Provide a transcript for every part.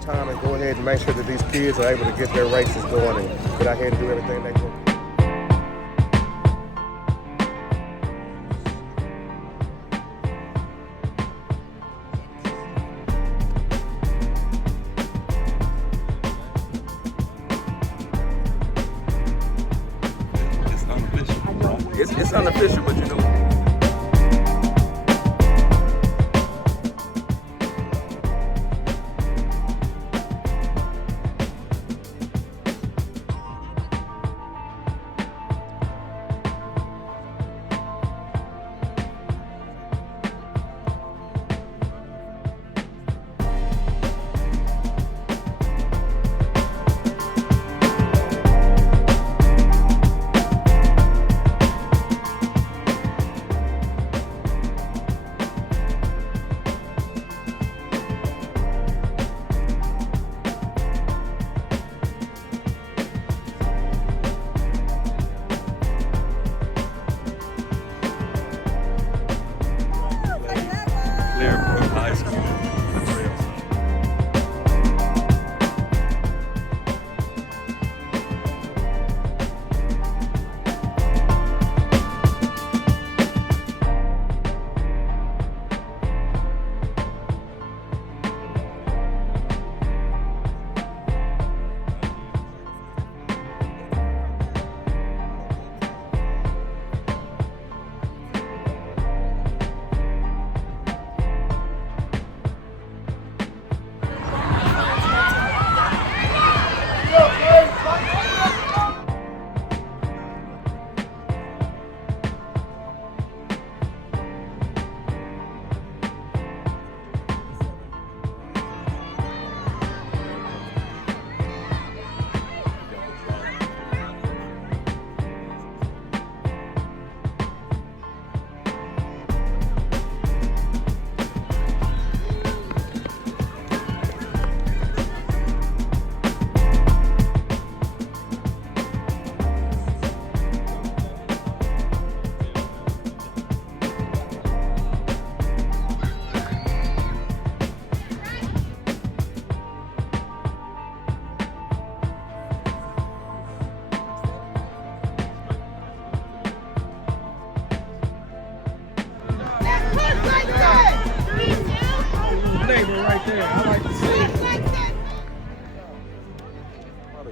Time and go ahead and make sure that these kids are able to get their races going and get out here and do everything they want. It's unofficial, right? It's unofficial, but you know. Clear Brook High School.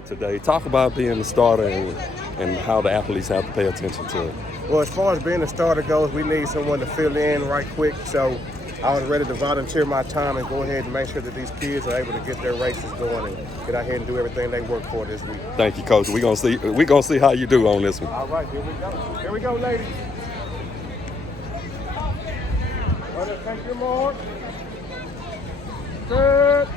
Today, talk about being the starter and how the athletes have to pay attention to it. Well, as far as being a starter goes, we need someone to fill in right quick. So I was ready to volunteer my time and go ahead and make sure that these kids are able to get their races going and get out here and do everything they work for this week. Thank you, Coach. We're gonna see how you do on this one. All right, here we go. Here we go, ladies. Thank you, Mark. Good.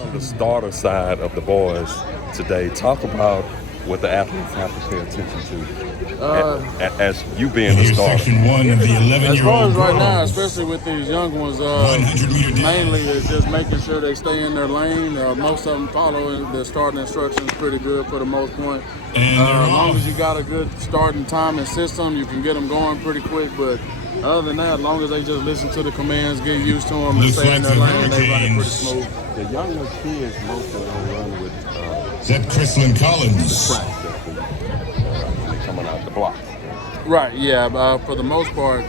On the starter side of the boys today, talk about what the athletes have to pay attention to as you being the starter. Section 1 of the 11-year-old as far as right girls. now, especially with these young ones, 100-meter mainly it's just making sure they stay in their lane. Most of them following the starting instructions pretty good for the most part. As long as you got a good starting time and system, you can get them going pretty quick. But other than that, as long as they just listen to the commands, get used to them, and stay in their lane, they run it pretty smooth. The younger kids most of them run with Is that Chrislyn Collins? coming out the block. Right, yeah. For the most part,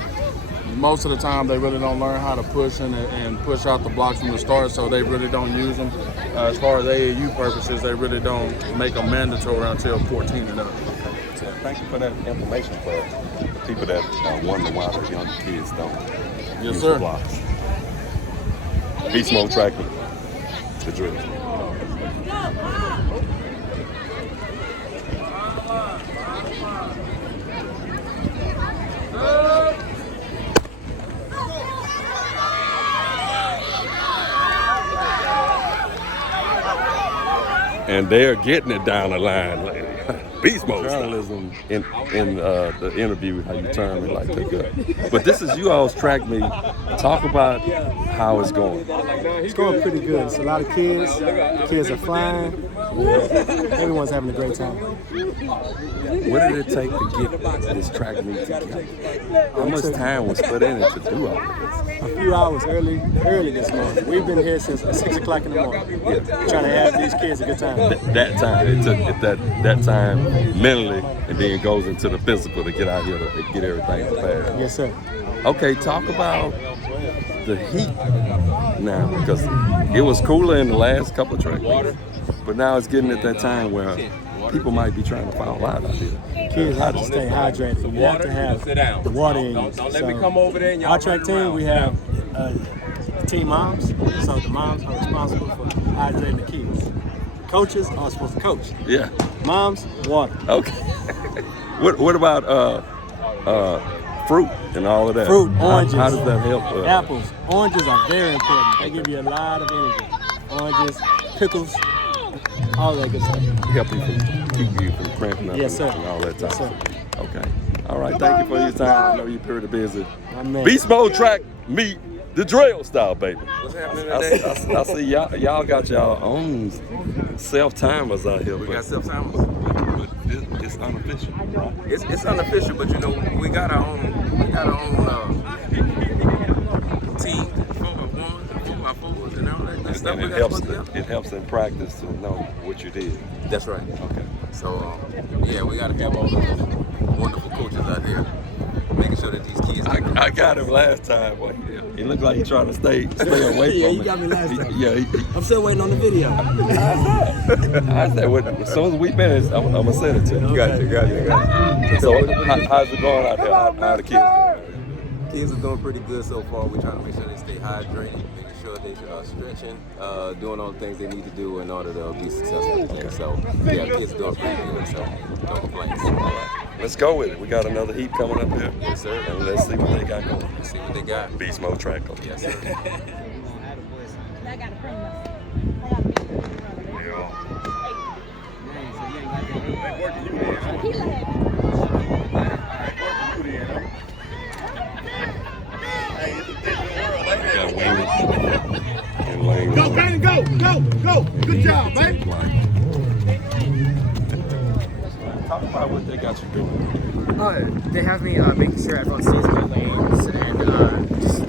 most of the time they really don't learn how to push and push out the blocks from the start, so they really don't use them. As far as AAU purposes, they really don't make them mandatory until 14 and up. So thank you for that information for the people that wonder why their young kids don't use the blocks. BeastMode tracking the drill. and they're getting it down the line. Beast mode journalism in the interview, how you term it, like pick up. But this is you all's track meet. Talk about how it's going. It's going pretty good. It's a lot of kids. The kids are flying. Everyone's having a great time. What did it take to get this track meet together? How much time was put in it to do all of this? A few hours early this morning. We've been here since 6 o'clock in the morning. Trying to have these kids a good time. That time, it took that time mentally, and then it goes into the physical to get out here to get everything prepared. Yes, sir. Okay, talk about the heat now, because it was cooler in the last couple of track meets, but now it's getting at that time where people might be trying to foul out here. Kids have to stay hydrated. You have to have the water in you. So our track team, we have team moms, so the moms are responsible for hydrating the kids. Coaches are supposed to coach. Yeah. Moms, water. Okay. What about fruit and all of that? Fruit, oranges. How does that help? Apples. Oranges are very important. They give you a lot of energy. Oranges, pickles, all that good stuff. Help you keep you from cramping up Yes, sir. and all that Yes, time. sir. Okay. All right. Thank you for your time. I know you're pretty busy. My man. Beast mode track meet the drill style, baby. What's happening today? I see y'all got y'all own self timers out here. We got self-timers. But it's unofficial. Right? It's unofficial, but you know we got our own team, 4x1s and 4x4s and all that good stuff. And it helps in practice to know what you did. That's right. Okay. So yeah, we got to have all those wonderful coaches out there making sure that these kids. I got him last time, boy. He looked like he trying to stay away from me. Yeah, you got me last time. Yeah. I'm still waiting on the video. I said, as soon as we finish, I'm gonna send it to you. Got you. So how's it going out there? How the kids doing? Kids are doing pretty good so far. We're trying to make sure they stay hydrated, making sure they are stretching, doing all the things they need to do in order to be successful. Okay. So yeah, kids are doing pretty good. So no complaints. All right. Let's go with it. We got another heat coming up here. Yes, sir. And let's see what they got going. Let's see what they got. Beast mode track. Yes, sir. Got Wayne and Lane. Go, Brandon, go. Good job, man. Talk about what they got you doing. They have me making sure everyone stays in their lanes and just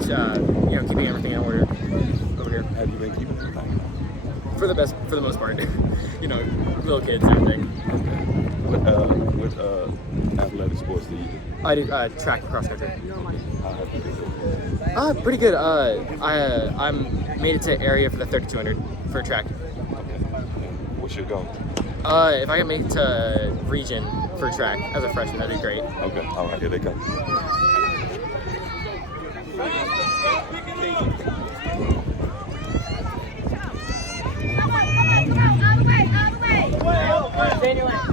keeping everything in order over here. Have you been keeping everything? For the most part. Little kids and everything. What athletic sports do you do? I do track and cross country. How have you been doing? Pretty good. I'm made it to area for the 3200 for track. What's your goal? If I can make it to region for track as a freshman, that'd be great. Okay, all right, here they come.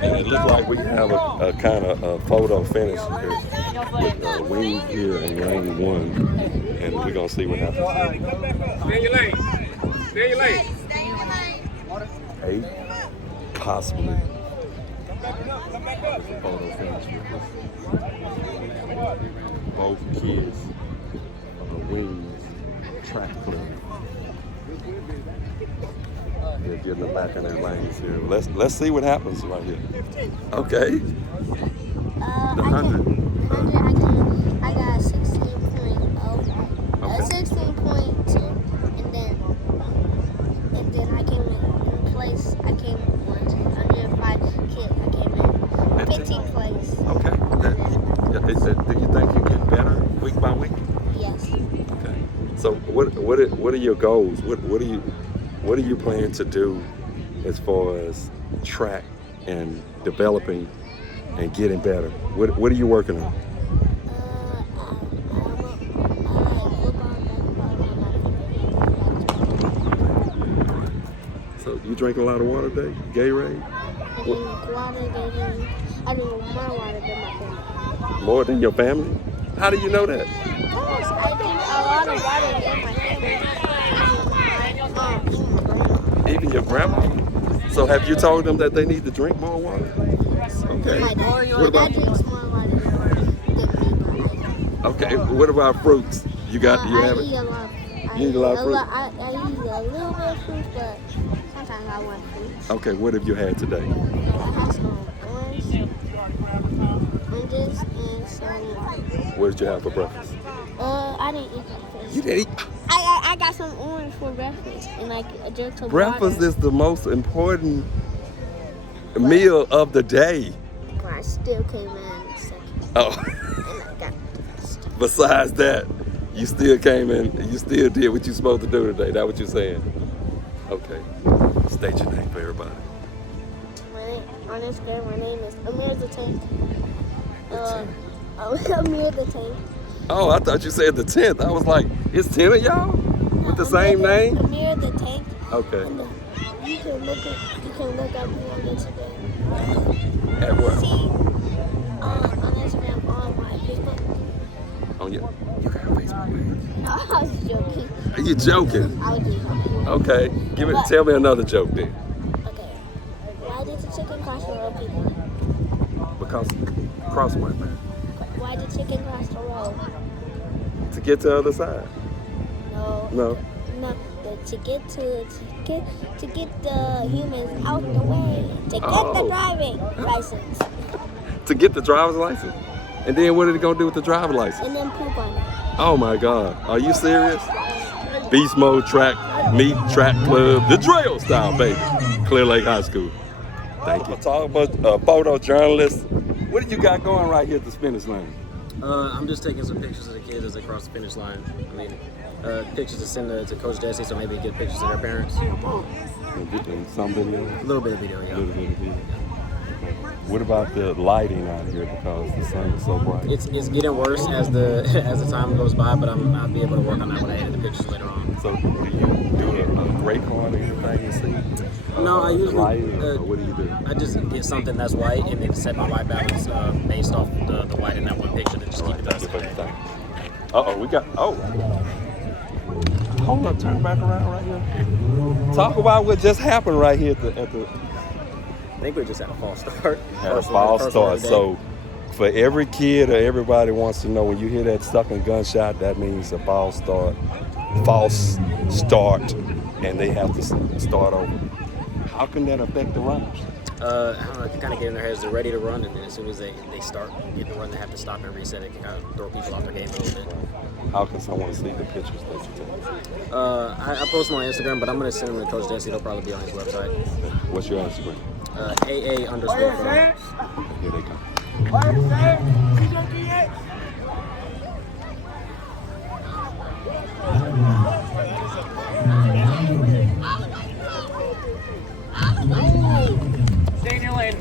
And it looks like we have a kind of a photo finish here with Wings here and Lane 1, and we're gonna see what happens. Stay in your lane. 8, possibly. Photo finish with this. Both kids of the Wings track club. They're getting them back in their lanes here. Let's see what happens right here. Okay. The 100. I got 16.0. Okay. 16.2, and then I came in place. I came once under 5 kids. I came in 15th place. Okay. Do you think you get better week by week? Yes. Okay. So what are your goals? What do you plan to do as far as track and developing and getting better? What are you working on? So you drink a lot of water today? Gatorade? I drink more water than my family. More than your family? How do you know that? Because I drink a lot of water than my family. Even your grandma? So have you told them that they need to drink more water? Okay. My dad, What about? drinks more water than me, but Okay. What about fruits? You got? You I have eat it? a lot. You eat a lot of fruit? I eat a little bit of fruit, but sometimes I want fruit. Okay. What have you had today? I had some oranges and some. What did you have for breakfast? I didn't eat breakfast. You didn't eat. I got some orange for breakfast and like a jerk of Breakfast water. is the most important meal of the day. But I still came in second. Oh. And I got stuff. Besides that, you still came in. You still did what you're supposed to do today. That what you're saying? Okay. State your name for everybody. On Instagram, my name is Amir the Tank. Amir the Tank. Oh, I thought you said the 10th. I was like, it's 10 of y'all with the same name? Amir the Tank. Okay. And you can look up me on Instagram. At what? See, on Instagram, on my Facebook. Oh, yeah. You got a Facebook page. No, I was joking. Are you joking? I was joking. Okay. Tell me another joke then. Okay. Why did the chicken cross the road, people? Because cross what, man? Why did chicken cross the road? To get to the other side. No. No. To get the humans out the way. To get the driving license. To get the driver's license. And then what are they gonna do with the driver's license? And then poop on it. Oh my God. Are you serious? Beast Mode Track Meet Track Club, the drill style, baby. Clear Lake High School. Thank you. Talk about photojournalist. What do you got going right here at the finish line? I'm just taking some pictures of the kids as they cross the finish line. I mean, pictures to send to Coach Jesse, so maybe get pictures of their parents. Some video? A little bit of video, yeah. A little bit of video. What about the lighting out here because the sun is so bright? It's getting worse as the time goes by, but I'll be able to work on that when I edit the pictures later on. So do you do a gray card or anything you see? No, I usually what do you do? I just get something that's white and then set my white balance based off the white in that one picture, then just keep it that way. We got hold up, turn back around right here. Talk about what just happened right here at the I think we just had a false start. Had a false start. So for every kid or everybody wants to know, when you hear that sucking gunshot, that means a false start, and they have to start over. How can that affect the runners? I don't know, it can kind of get in their heads, they're ready to run, and then as soon as they start getting the run, they have to stop and reset. It can kind of throw people off their game a little bit. How can someone see the pictures that you take? I post them on Instagram, but I'm going to send them to Coach Jesse. They'll probably be on his website. What's your Instagram? AA_. Here they come. Stay in your lane.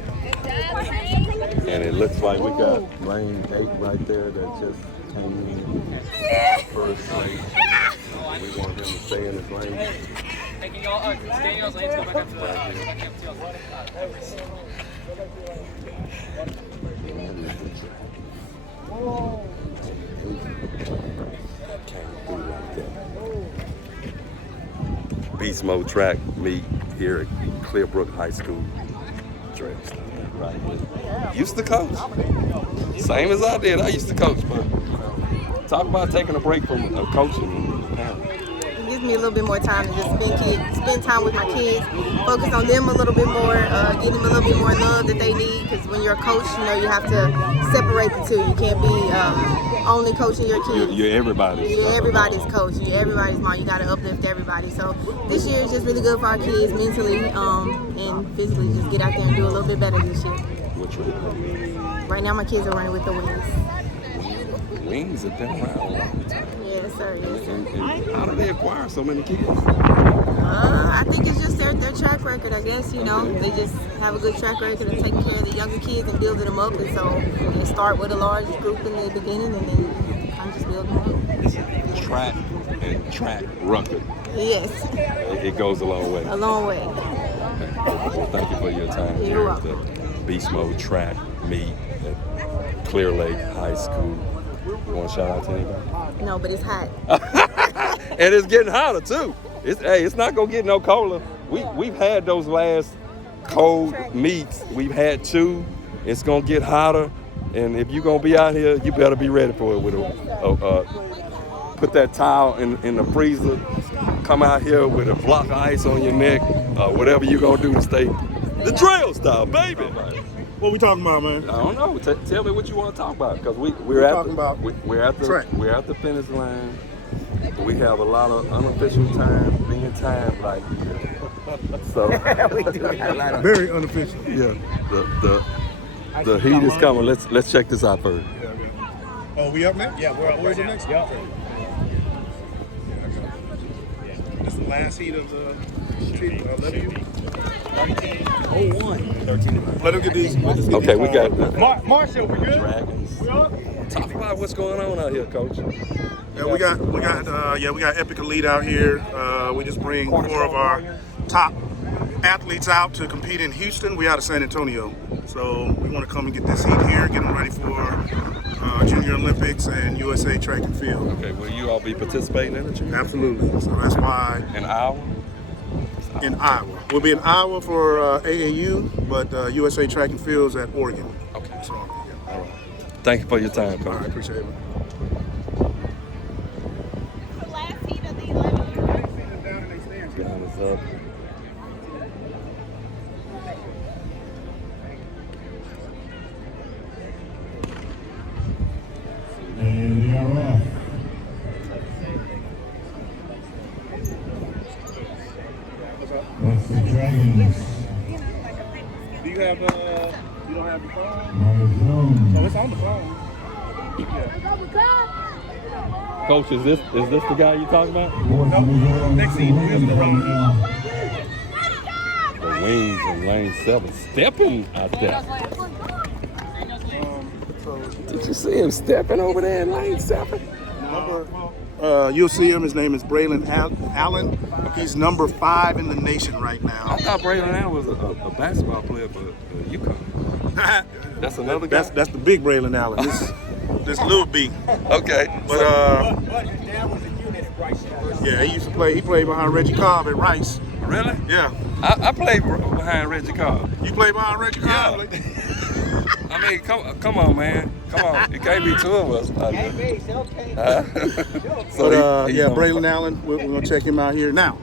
And it looks like we got lane 8 right there that just came in first lane. We want him to stay in his lane. Taking y'all, stay in y'all's lanes, go back up to the Beast Mode Track meet here at Clear Brook High School. Right here. Used to coach. Same as I did. I used to coach, but talk about taking a break from coaching. It gives me a little bit more time to just spend time with my kids, focus on them a little bit more, give them a little bit more love that they need. Because when you're a coach, you have to separate the two. You can't be only coaching your kids. You're everybody's. You're everybody's coach. You're everybody's mom. You got to uplift everybody. So this year is just really good for our kids mentally and physically. Just get out there and do a little bit better this year. Which way? Right now, my kids are running with the wings. Wings have been around a long time. Yes, sir. Yes, sir. And how do they acquire so many kids? I think it's just their track record, I guess, They just have a good track record of taking care of the younger kids and building them up. And so they start with a large group in the beginning and then kind of just build them up. Track and track record. Yes. It goes a long way. A long way. Well, thank you for your time You're here welcome. at the Beast Mode Track meet at Clear Lake High School. You want to shout out to anybody? No, but it's hot. And it's getting hotter too. It's not gonna get no colder. We've had those last cold meets. We've had 2. It's gonna get hotter, and if you're gonna be out here, you better be ready for it. With put that towel in the freezer. Come out here with a block of ice on your neck, whatever you're gonna do to stay the trail style, baby. What we talking about, man? I don't know. Tell me what you want to talk about, because we're at the finish line. We have a lot of unofficial time, being time like so. We do have a lot of very unofficial. Yeah. The heat is coming. Let's check this out first. Oh, we up next? Yeah, where's the next? Yeah. This is the last heat of the 13. Let him get these. Okay, we got Marshall, we good? Dragons. Talk about what's going on out here, Coach. Yeah, we got Epic Elite out here. We just bring 4 of our top athletes out to compete in Houston. We out of San Antonio, so we want to come and get this heat here, get them ready for Junior Olympics and USA Track and Field. Okay, will you all be participating in it? Absolutely. So that's why. In Iowa? In Iowa. We'll be in Iowa for AAU, but USA Track and Field's at Oregon. Okay. So, all right. Thank you for your time, Coach. All right, appreciate it. The last heat of the 11. Down is up. And they are off. That's the Dragons. Do you have you don't have the phone? Arizona. So it's on the phone. Coach, is this the guy you talking about? No, next seat. Here's the road. The wings in lane 7 stepping out there. Did you see him stepping over there in lane 7? You'll see him. His name is Braylon Allen. He's number 5 in the nation right now. I thought Braylon Allen was a basketball player for UConn. That's another guy? That's the big Braylon Allen. This little B. Okay. But yeah, he used to play. He played behind Reggie Cobb at Rice. Really? Yeah. I played behind Reggie Cobb. You played behind Reggie Cobb? Yeah. I mean, come on, man. Come on. It can't be 2 of us. So Braylon Allen, we're going to check him out here. Now,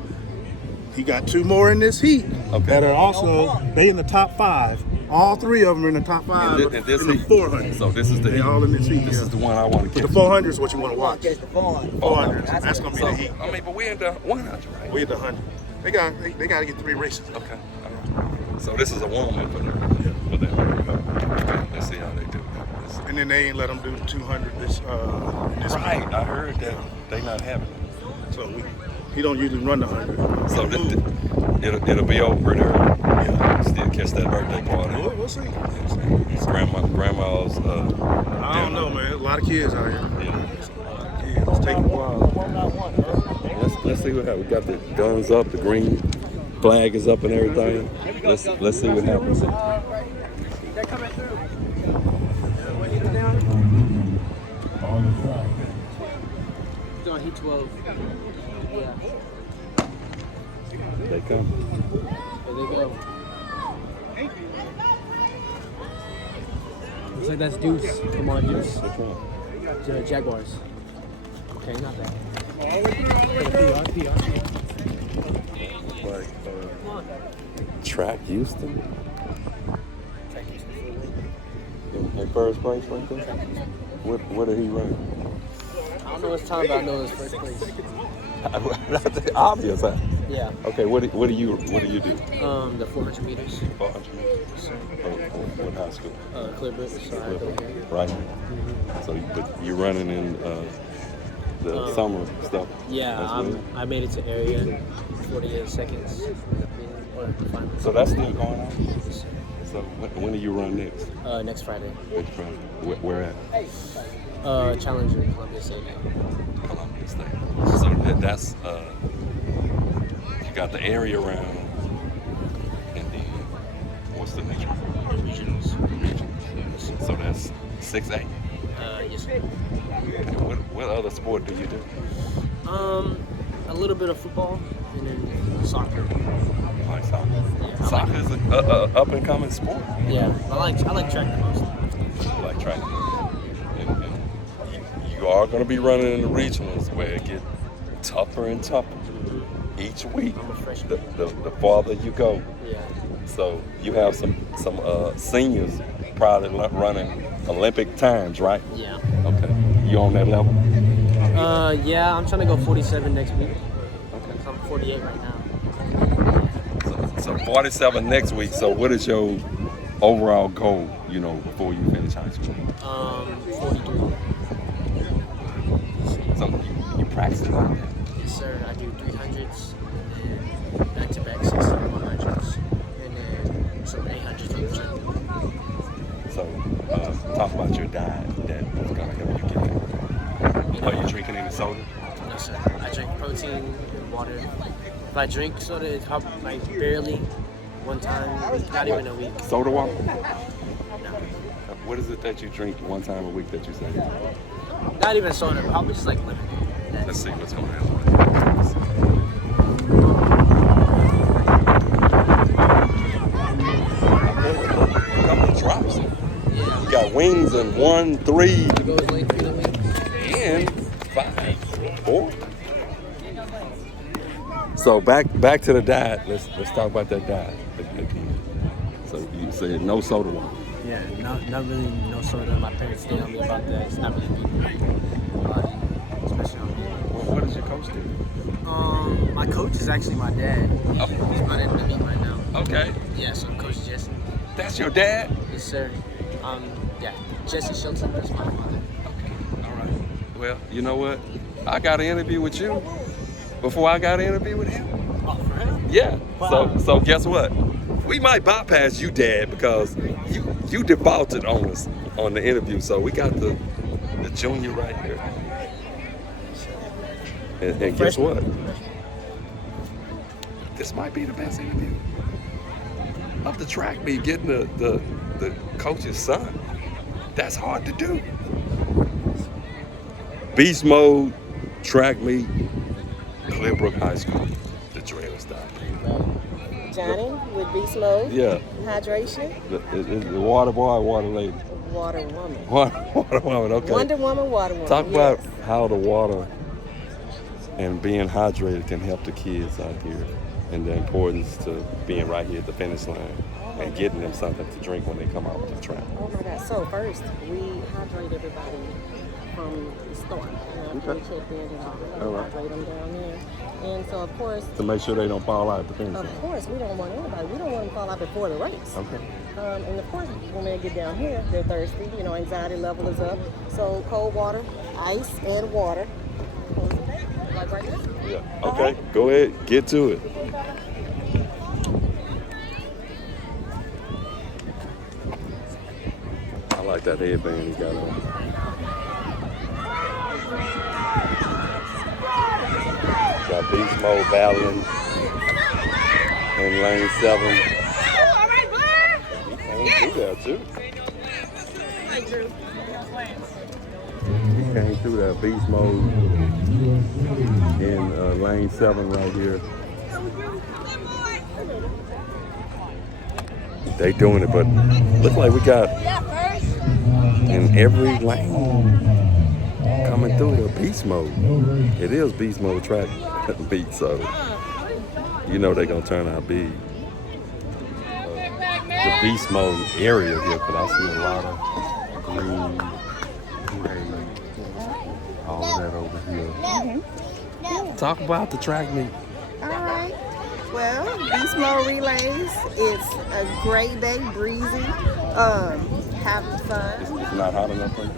he got 2 more in this heat that are also, they in the top 5. All 3 of them are in the top 5 in the 400. So this is the heat. All in this heat. This is the one I want to get. The 400 is what you want to watch. 400. That's going to be the heat. I mean, but we're in the 100, right? We're in the 100. They got to get 3 races. Okay. All right. So this is a warm-up for them. Okay. Let's see how they do. And then they ain't let them do the 200 this right. Week. I heard that they not having it. So he don't usually run the 100. So it'll be over pretty early. Yeah. Still catch that birthday party. We'll see. Grandma's. I don't know, man. A lot of kids out here. Yeah. It's taking a while. Let's see what happens. We got the guns up, the green flag is up and everything. Let's see what happens. They're coming through. On the track. Doing heat 12. Yeah. They come. There they go. Looks like that's Deuce. Come on, Deuce. Which one? The Jaguars. Okay, not that. Like Track Houston. In first place right there? What did he run? I don't know his time, but I know his first place. Obvious, huh? Yeah. Okay, what do you do? The 400 meters. 400 meters. What high school? Clear Brook. Right. So, but you're running in the summer stuff. Yeah, I made it to area 48 seconds. So that's still going on? So when do you run next? Next Friday. Next Friday. Where at? Challenger in Columbia State. Columbia State. So that's you got the area round, and then what's the next one? Regionals. So that's 6A. Yes, sir. What other sport do you do? A little bit of football. and then soccer. I like soccer. Yeah, Soccer is an up and coming sport. Yeah, I like track the most. I like track. And you are going to be running in the regionals where it gets tougher and tougher each week. I'm a freshman. The farther you go. Yeah. So you have some seniors probably running Olympic times, right? Yeah. Okay. You on that level? Yeah, I'm trying to go 47 next week. Okay. I'm 48 right now. So 47 next week. So what is your overall goal, before you finish high school? 43. So you practice a lot? Yes, sir. I do 300s and back-to-back 600s, and then some 800s on the treadmill. So talk about your diet that was going to help you get there. Are you drinking any soda? No, sir. I drink protein and water. If I drink soda, it's like barely one time a week, not even a week. Soda water? No. What is it that you drink one time a week that you say? Not even soda, probably just like lemon. Let's see what's going on. A couple of drops. You got wings and 1, 3, and 5, 4. So back to the diet. Let's talk about that diet again. So you said no soda water. Yeah, not really no soda. My parents stay on me about that. It's not really good for my body, especially on me. What does your coach do? My coach is actually my dad. Oh. He's running the meet right now. Okay. Yeah, so Coach Jesse. That's your dad? Yes, sir. Yeah, Jesse Shelton, that's my father. Okay, all right. Well, you know what? I got an interview with you before I got an interview with him. Oh, for real? Yeah. Wow. So guess what? We might bypass you, Dad, because you defaulted on us on the interview. So we got the junior right here. And guess what? This might be the best interview of the track meet, getting the coach's son. That's hard to do. Beast Mode track meet, Clear Brook High School, the trailer stop. Johnny with Beast Mode. Yeah. Hydration. The water boy, water lady. Water woman. Water woman, okay. Wonder Woman, water woman. Talk about how the water and being hydrated can help the kids out here, and the importance to being right here at the finish line and getting them something to drink when they come out to the track. Oh my God. So first, we hydrate everybody from the start. We check in and hydrate them down there. And so, of course, To make sure they don't fall out at the finish line. of course, we don't want anybody. We don't want them to fall out before the race. Okay. And of course, when they get down here, they're thirsty. Anxiety level is up. So cold water, ice, and water. Like right now. Yeah. Okay. Go ahead. Get to it. I like that headband he got on. Got Beast Mode battling in lane 7. He came through there too. He came through that Beast Mode in lane 7 right here. They doing it, but look like we got in every lane coming through the Beast Mode. It is Beast Mode track beat, so you know they're gonna turn out big. The Beast Mode area here, because I see a lot of green, gray, all of that over here. Talk about the track meet. All right. Well, BeastMode Relays. It's a great day, breezy. Having fun. It's not hot enough for you?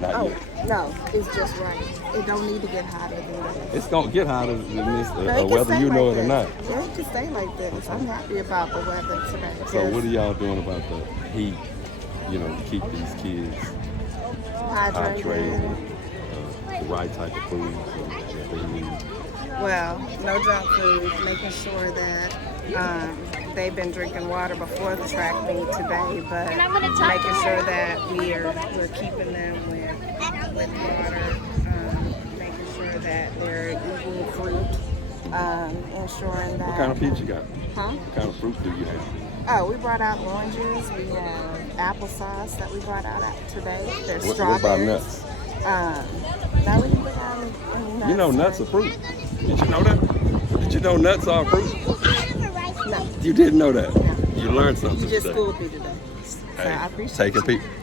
Not yet. No, it's just right. It don't need to get hotter than that. It's gonna get hotter than this, No, it can whether stay you know like it or this. not. Yeah, it can stay like this. I'm happy about the weather today. So what are y'all doing about the heat? To keep these kids hydrated, the right type of food that they need. Well, no junk food, making sure that they've been drinking water before the track meet today, but making sure that we're keeping them with water, making sure that they're eating fruit ensuring that. What kind of fruit you got? Huh? What kind of fruit do you have? Oh, we brought out oranges. We have applesauce that we brought out today. There's What strawberries. about nuts? No, we didn't put out any nuts. You know nuts are fruit. Did you know that? Did you know nuts are fruit? No. You didn't know that? You learned something You just today. schooled me today. So I appreciate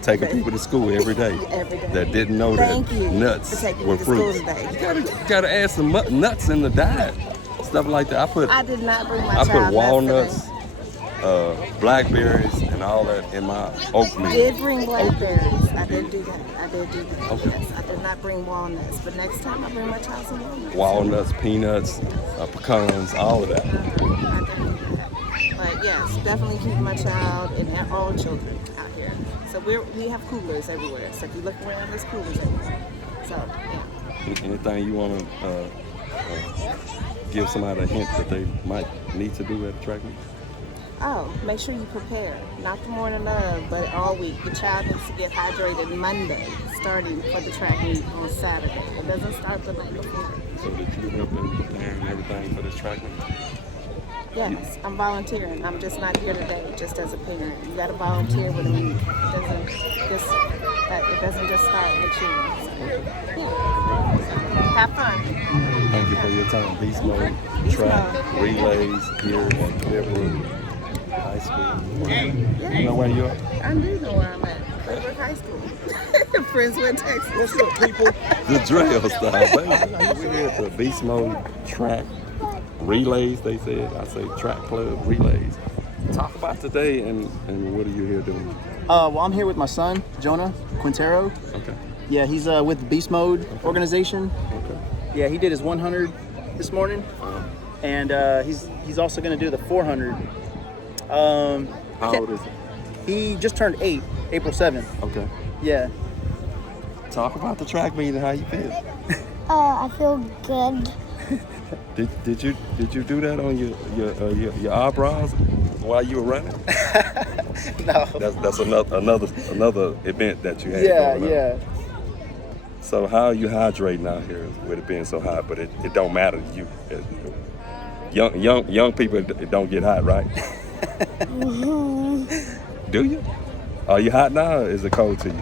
Taking people to school every day, Every day. that didn't know Thank that you nuts for taking were me to school fruit. today. You gotta add some nuts in the diet, stuff like that. I did not bring my I child put nuts walnuts, today. blackberries, and all that in my oatmeal. I did bring blackberries. I did do that. Okay. Yes, I did not bring walnuts, but next time I bring my child some walnuts. Walnuts, peanuts, pecans, all of that. I did do that. But yes, definitely keep my child and all children out here. So we have coolers everywhere. So if you look around, there's coolers everywhere. So yeah. Anything you want to give somebody a hint that they might need to do at the track meet? Oh, make sure you prepare. Not the morning of, but all week. The child needs to get hydrated Monday, starting for the track meet on Saturday. It doesn't start the night before. So did you help in preparing everything for this track meet? Yes, I'm volunteering. I'm just not here today, just as a parent. You got to volunteer with me. It doesn't just start with you. So, yeah. Have fun. Thank you for your time. BeastMode Track Relays here at Clear Brook High School. You know where you are? I do know where I'm at. Clear Brook High School. Friendswood, Texas. What's up, people? The drill style, baby. We're here at the BeastMode Track Relays, they said. I say Track Club Relays. Talk about today and what are you here doing? Well, I'm here with my son, Jonah Quintero. Okay. Yeah, he's with the Beast Mode organization. Okay. Yeah, he did his 100 this morning, and he's also going to do the 400. How old is he? He just turned 8, April 7th. Okay. Yeah. Talk about the track meet and how you feel. I feel good. Did you do that on your eyebrows while you were running? No. That's another event that you had. Yeah, going on. yeah. So how are you hydrating out here with it being so hot? But it don't matter to you. Young people, it don't get hot, right? Do you? Are you hot now or is it cold to you?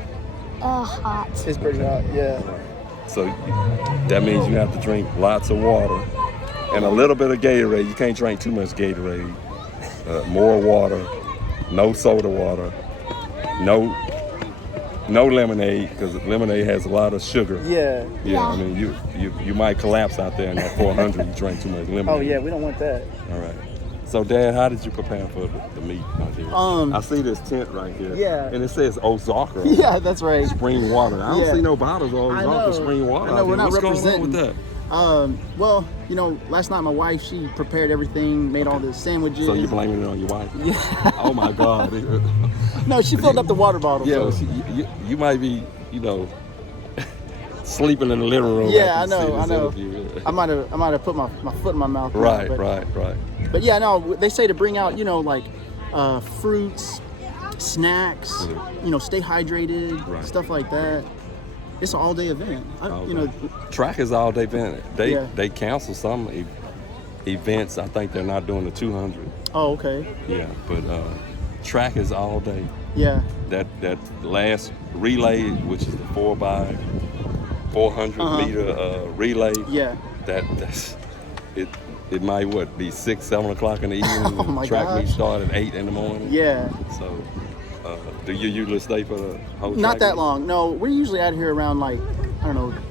Hot. It's pretty hot, yeah. So that means you have to drink lots of water and a little bit of Gatorade. You can't drink too much Gatorade. More water, no soda water, no lemonade, because lemonade has a lot of sugar. Yeah. Yeah, I mean, you might collapse out there in that 400 you drink too much lemonade. Oh yeah, we don't want that. All right. So Dad, how did you prepare for the meet out here? I see this tent right here. Yeah. And it says Osaka. Yeah, that's right. Spring water. I don't see no bottles of I Osaka know. spring water. I know, we're not What's representing. going on with that? Well, last night my wife, she prepared everything, made all the sandwiches. So you're blaming it on your wife? Yeah. Oh my God. No, she filled up the water bottle. Yeah, so. you might be, sleeping in the living room. Yeah, I after you see know. this interview. I might have put my foot in my mouth. Right. But yeah, no, they say to bring out, fruits, snacks, stay hydrated, stuff like that. It's an all-day event. Track is all-day event. They cancel some events. I think they're not doing the 200. Oh, okay. Yeah, but track is all day. Yeah. That last relay, which is the 4x400 meter relay. Yeah. That's it. It might be 6-7 o'clock in the evening. Oh my track gosh. meet start at 8 in the morning. Yeah. So, do you usually stay for the whole? Not track that meet? long. No, we're usually out here around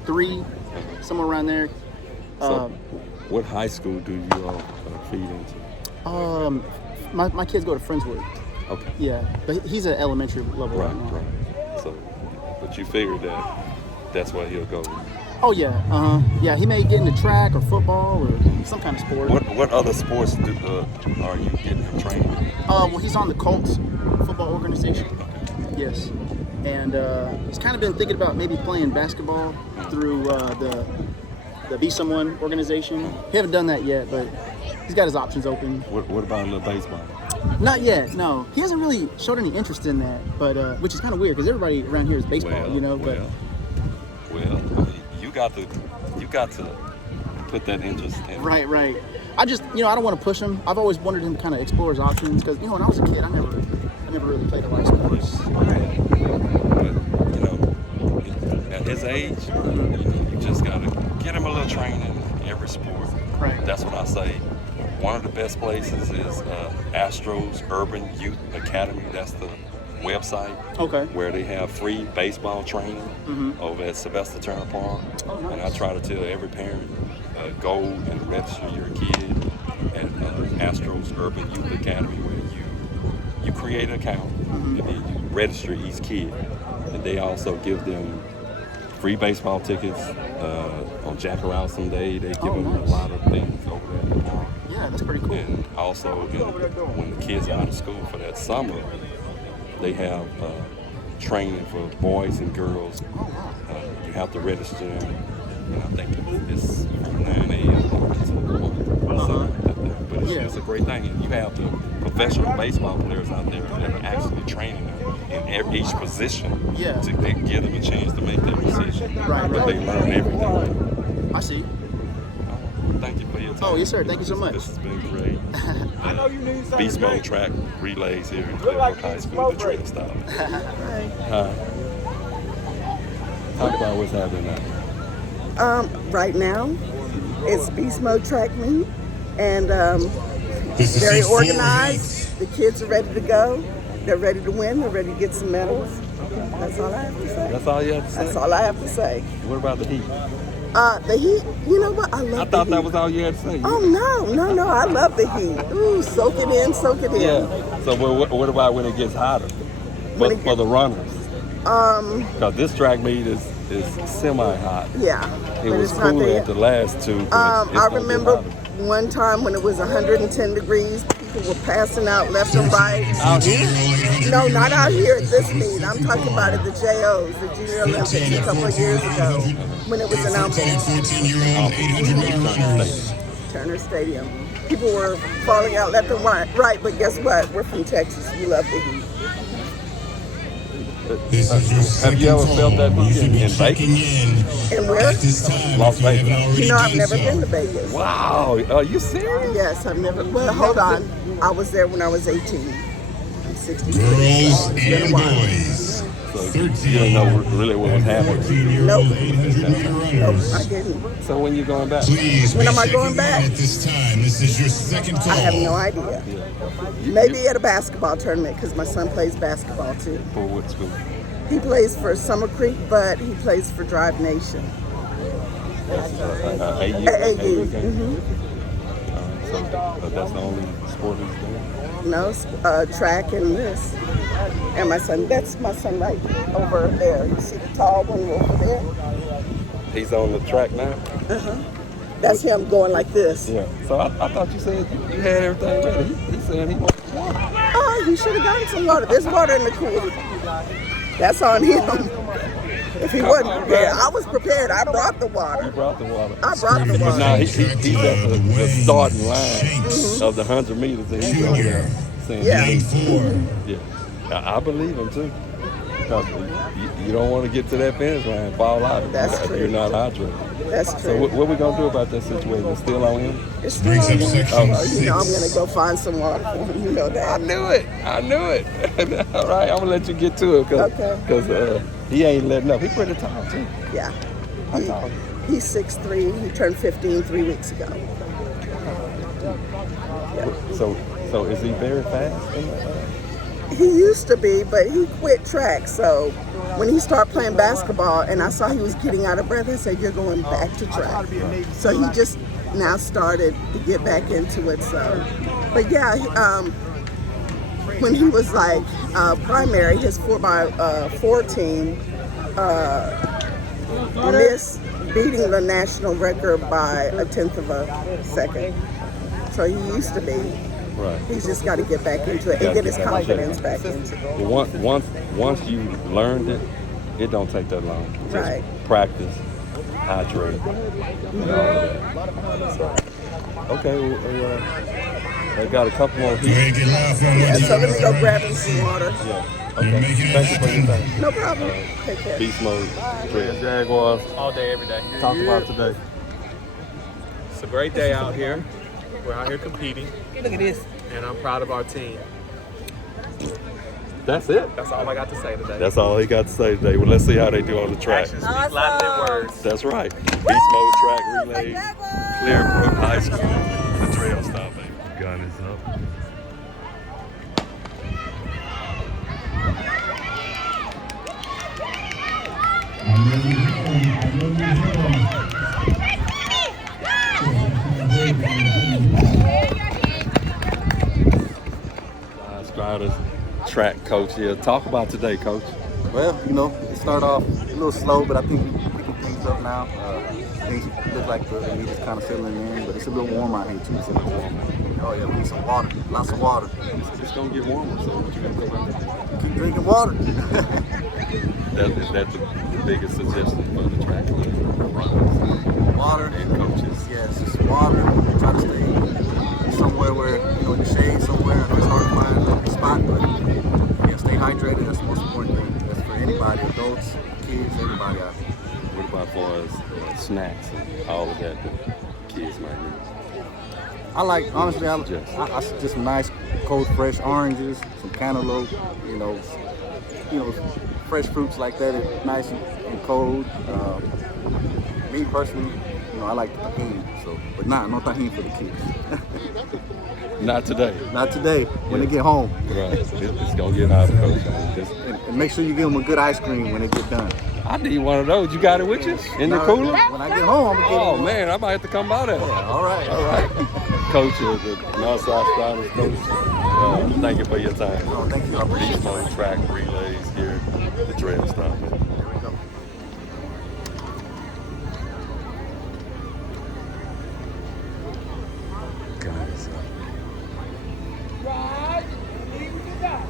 3, somewhere around there. So, what high school do you all feed into? My kids go to Friendswood. Okay. Yeah, but he's at elementary level right now. Right. So, but you figured that's where he'll go. Oh yeah, yeah. He may get into track or football or some kind of sport. What other sports are you getting him trained in? Well, he's on the Colts football organization. Yes, and he's kind of been thinking about maybe playing basketball through the Be Someone organization. He haven't done that yet, but he's got his options open. What about a little baseball? Not yet, no. He hasn't really showed any interest in that, but which is kind of weird because everybody around here is baseball, Well, you got to put that interest in. Right. I just, I don't want to push him. I've always wanted him to kind of explore his options because, when I was a kid, I never really played a lot of sports. But, at his age, you just got to get him a little training in every sport. Right. That's what I say. One of the best places is Astros Urban Youth Academy. That's the website. Okay. Where they have free baseball training over at Sylvester Turner Park. Oh, nice. And I try to tell every parent, go and register your kid at Astros Urban Youth Academy, where you create an account and then you register each kid. And they also give them free baseball tickets on Jack Around Day. They give them a lot of things over there at the park. Yeah, that's pretty cool. And also, when the kids are out of school for that summer, they have training for boys and girls. You have to register, and I think it's from 9 a.m. to 1. But it's a great thing. And you have the professional baseball players out there that are actually training them in each position to give them a chance to make their decision. Right. But they learn everything. I see. Thank you for your time. Oh, yes, sir. Thank you so much. This has been great. BeastMode Track Relays here in Clear Brook High School, the training style. Talk about what's happening now. Right now, it's BeastMode Track Meet, and very organized. The kids are ready to go. They're ready to win. They're ready to get some medals. That's all I have to say. That's all you have to say? That's all I have to say. What about the Heat? The Heat, you know what? I love the Heat. I thought that was all you had to say. Oh, no. I love the Heat. Ooh, soak it in. Yeah. So what about when it gets hotter? For the runners? Because this track meet is semi-hot. Yeah. It was cool at the last two. I remember one time when it was 110 degrees, people were passing out left and right. Out here? No, not out here at this meet. I'm talking about at the JOs, the Junior Olympics, a couple of years ago, when it was in Turner Stadium. People were falling out left and right, but guess what? We're from Texas. We love the Heat. Have you ever felt that in Vegas? And where? Las Vegas. You know, I've never been to Vegas. Wow, are you serious? Yes, I've never. Well, hold on. I was there when I was 18. I'm 63. Girls and boys. So you didn't know really what was happening? Nope, I didn't. So when you going back? When am I going back? At this time, this is your second call. I have no idea. Maybe at a basketball tournament, because my son plays basketball too. For what school? He plays for Summer Creek, but he plays for Drive Nation. AU. So that's the only sport he's doing? No, track and this. And my son, that's my son right over there. You see the tall one over there? He's on the track now? That's him going like this. Yeah. So I thought you said you had everything ready. He said he wanted water. Oh, he should have gotten some water. There's water in the cooler. That's on him. If he wasn't prepared, I was prepared. I brought the water. You brought the water. I brought the But water. now he's at the starting line of the 100 meters and he's over there saying, yeah. I believe him too. Because you don't want to get to that finish line and fall out if you're not hydrated. That's true. So what we going to do about that situation? It's still on him? It's still on him. You know, I'm going to go find some water for him. You know that. I knew it. All right, I'm going to let you get to it because he ain't letting up. He pretty tall too. Yeah. How tall? He's 6'3". He turned 15 3 weeks ago. Yeah. So is he very fast? He used to be, but he quit track. So when he started playing basketball and I saw he was getting out of breath, I said, you're going back to track. So he just now started to get back into it. So, but yeah, when he was like primary, his 4x4 team missed beating the national record by 1/10 of a second. So he used to be. Right. He's just got to get back into it and get his confidence back into it. Well, once you learned it, it don't take that long. Just practice, hydrate, and all of that. So, okay, I got a couple more heat. Yeah, so let me go grab him some water. Yeah. Okay. Thank you for your time. No problem. Take care. BeastMode, Jaguars. All day, every day. Talk about today. It's a great day out here. We're out here competing. Look at this. And I'm proud of our team. That's it. That's all I got to say today. That's all he got to say today. Well, let's see how they do on the track. Actions speak louder than words. That's right. Beast Mode Track Relays, Clear Brook High School, the trail stopping. Gun is up. Strider's track coach here. Talk about today, coach. Well, you know, it started off a little slow, but I think we're picking things up now. Things look like the heat is kind of settling in, but it's a little warm out here too. So oh yeah, we need some water, lots of water. It's gonna get warmer, so what you gonna do about that? Keep drinking water. Is that the biggest suggestion for the track? Water and coaches. Yes, just water. Try to stay somewhere where, you know, in the shade somewhere. I know it's hard to find a spot, but yeah, stay hydrated. That's the most important thing. That's for anybody, adults, kids, everybody out there. What about as far as snacks and all of that kids might need? I like, honestly, I just some nice cold fresh oranges, some cantaloupe, you know, fresh fruits like that are nice and cold. Me personally, you know, I like the tahini, so, but no tahini for the kids. Not today. Not today, when they get home. Right, it's gonna get out of coach. And make sure you give them a good ice cream when they get done. I need one of those. You got it with you? In your cooler? When I get home, I'm gonna get Oh man, I might have to come by there. All right. Coach of the Northside Striders coach. Thank you for your time. Oh, thank you. I appreciate it. BeastMode Track Relays here, the trail stop. Here we go. Guys. Right. Leave it to that.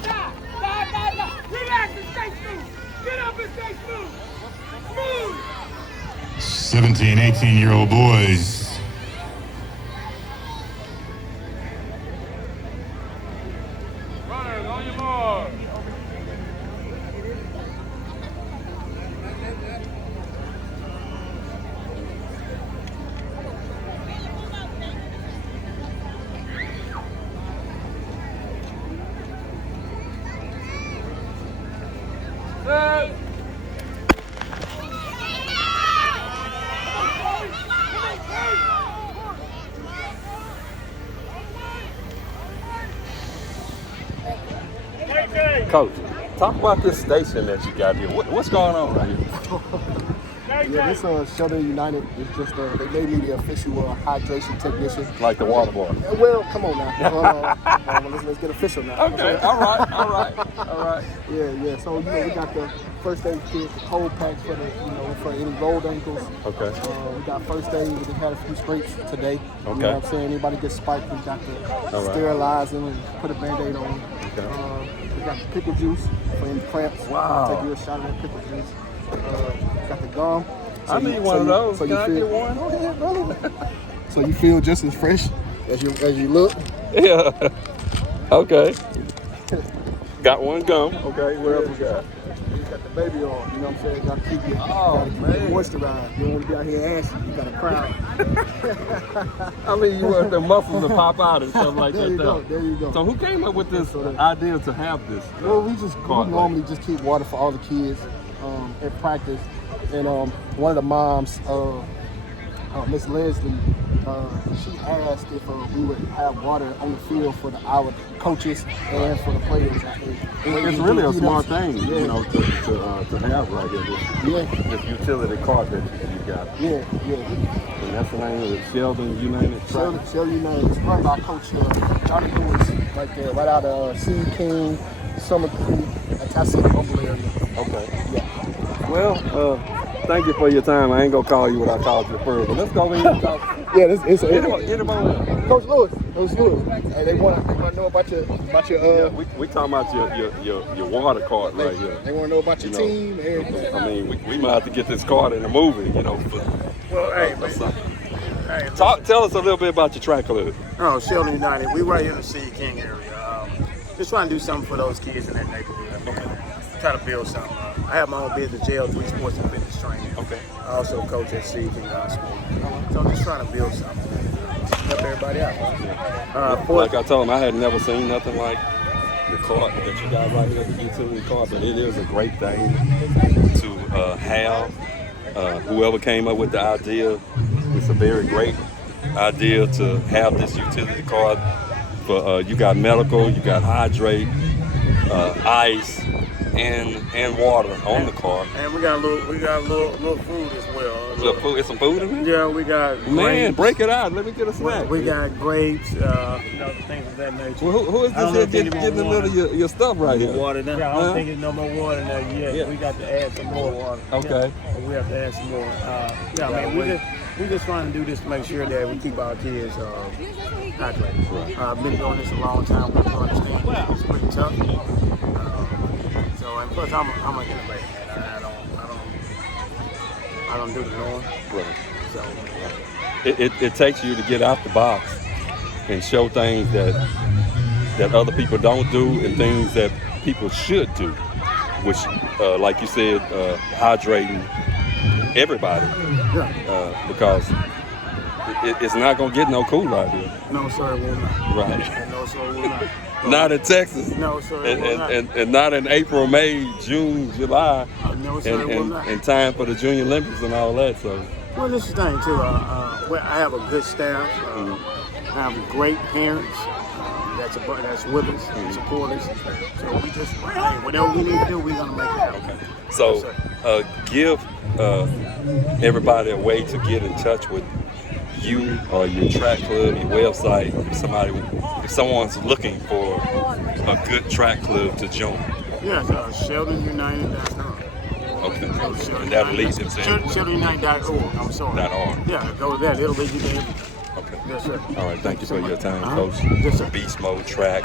Stop. Relax and stay smooth. Get up and stay smooth. Smooth. 17, 18-year-old boys. Runners, on your mark. Coach, talk about this station that you got here. What's going on right here? Yeah, this Sheldon United is just, they made me the official hydration technician. Like the water boy. Well, come on now. Let's get official now. Okay, all right. Yeah. So, we got the first aid kit, the cold packs for for any rolled ankles. Okay. We got first aid. We had a few scrapes today. Okay. You know what I'm saying? Anybody gets spiked, we got to sterilize them and put a Band-Aid on. Okay. We got the pickle juice for any cramps. Wow. Take you a shot of that pickle juice. Got the gum. I need one of those. Can I get one? Oh, yeah, brother. So you feel just as fresh as you look. Yeah. Okay. Got one gum. Okay. What else we got? You got the baby on. You know what I'm saying? Got to keep you moisturized. You don't want to be out here ashy. You got to cry. I mean, you want the muscles to pop out and stuff like There that. you go. So who came up with this idea to have this? Well, we normally just keep water for all the kids at practice. And one of the moms, Miss Leslie, she asked if we would have water on the field for our coaches and for the players. It's really a smart thing, to have right here. This utility cart that you got. Yeah. And that's the name of it, Sheldon United. Sheldon United. It's run by Coach Johnny Lewis, right there, right out of C. King, Summer Creek, Tassie, Oakland area. Okay. Yeah. Well, thank you for your time. I ain't gonna call you what I called you first, but let's go over here and talk. Yeah, Get him on. Coach Lewis. Hey, they want to know about your. Yeah, we talking about your water cart right here. They want to know about your team. And I mean, we might have to get this cart in the movie, Well, hey, tell us a little bit about your track club. Oh, Sheldon United. We right here in the C. King area. Just trying to do something for those kids in that neighborhood. trying to build something. I have my own business, JL3 Sports and Fitness Training. Okay. I also coach at Season School. So I'm just trying to build something. Help everybody out. Like I told him, I had never seen nothing like the cart that you got right here, the utility cart, but it is a great thing to have. Whoever came up with the idea, it's a very great idea to have this utility cart. For you got medical, you got hydrate, ice, and water on the cart. And we got a little food as well. Little food, is some food in there? Yeah, we got Man, grapes. break it out. Let me get a snack. We got grapes, things of that nature. Well, who is this here getting a little of your stuff right here? Water now? Yeah, I don't think there's no more water in there yet. Yeah. We got to add some more water. Okay. Yeah, we have to add some more. We just trying to do this to make sure that we keep our kids hydrated. Right. I've been doing this a long time. We understand it's pretty tough. And plus I'm an innovator, man. I don't do the norm. Right. So it takes you to get out the box and show things that other people don't do and things that people should do, which, like you said, hydrating everybody, because it's not gonna get no cool out here. no, sir, it will not. Right. No, sir, it will not. Not in Texas. No, sir, it will not. And not in April, May, June, July. No, sir, it will not. In time for the Junior Olympics and all that. So. Well, this is the thing too. I have a good staff. I have great parents that's with us and support us. So we just, hey, whatever we need to do, we're gonna make it happen. Okay. So give everybody a way to get in touch with you or your track club, your website. If someone's looking for a good track club to join. Yes, SheldonUnited.com. Okay. And that leads them to SheldonUnited.org. I'm sorry. .org. Yeah, go to that. It'll lead you there. Okay. Yes, sir. All right. Thank you for your time, Coach. Yes, sir. Beast Mode Track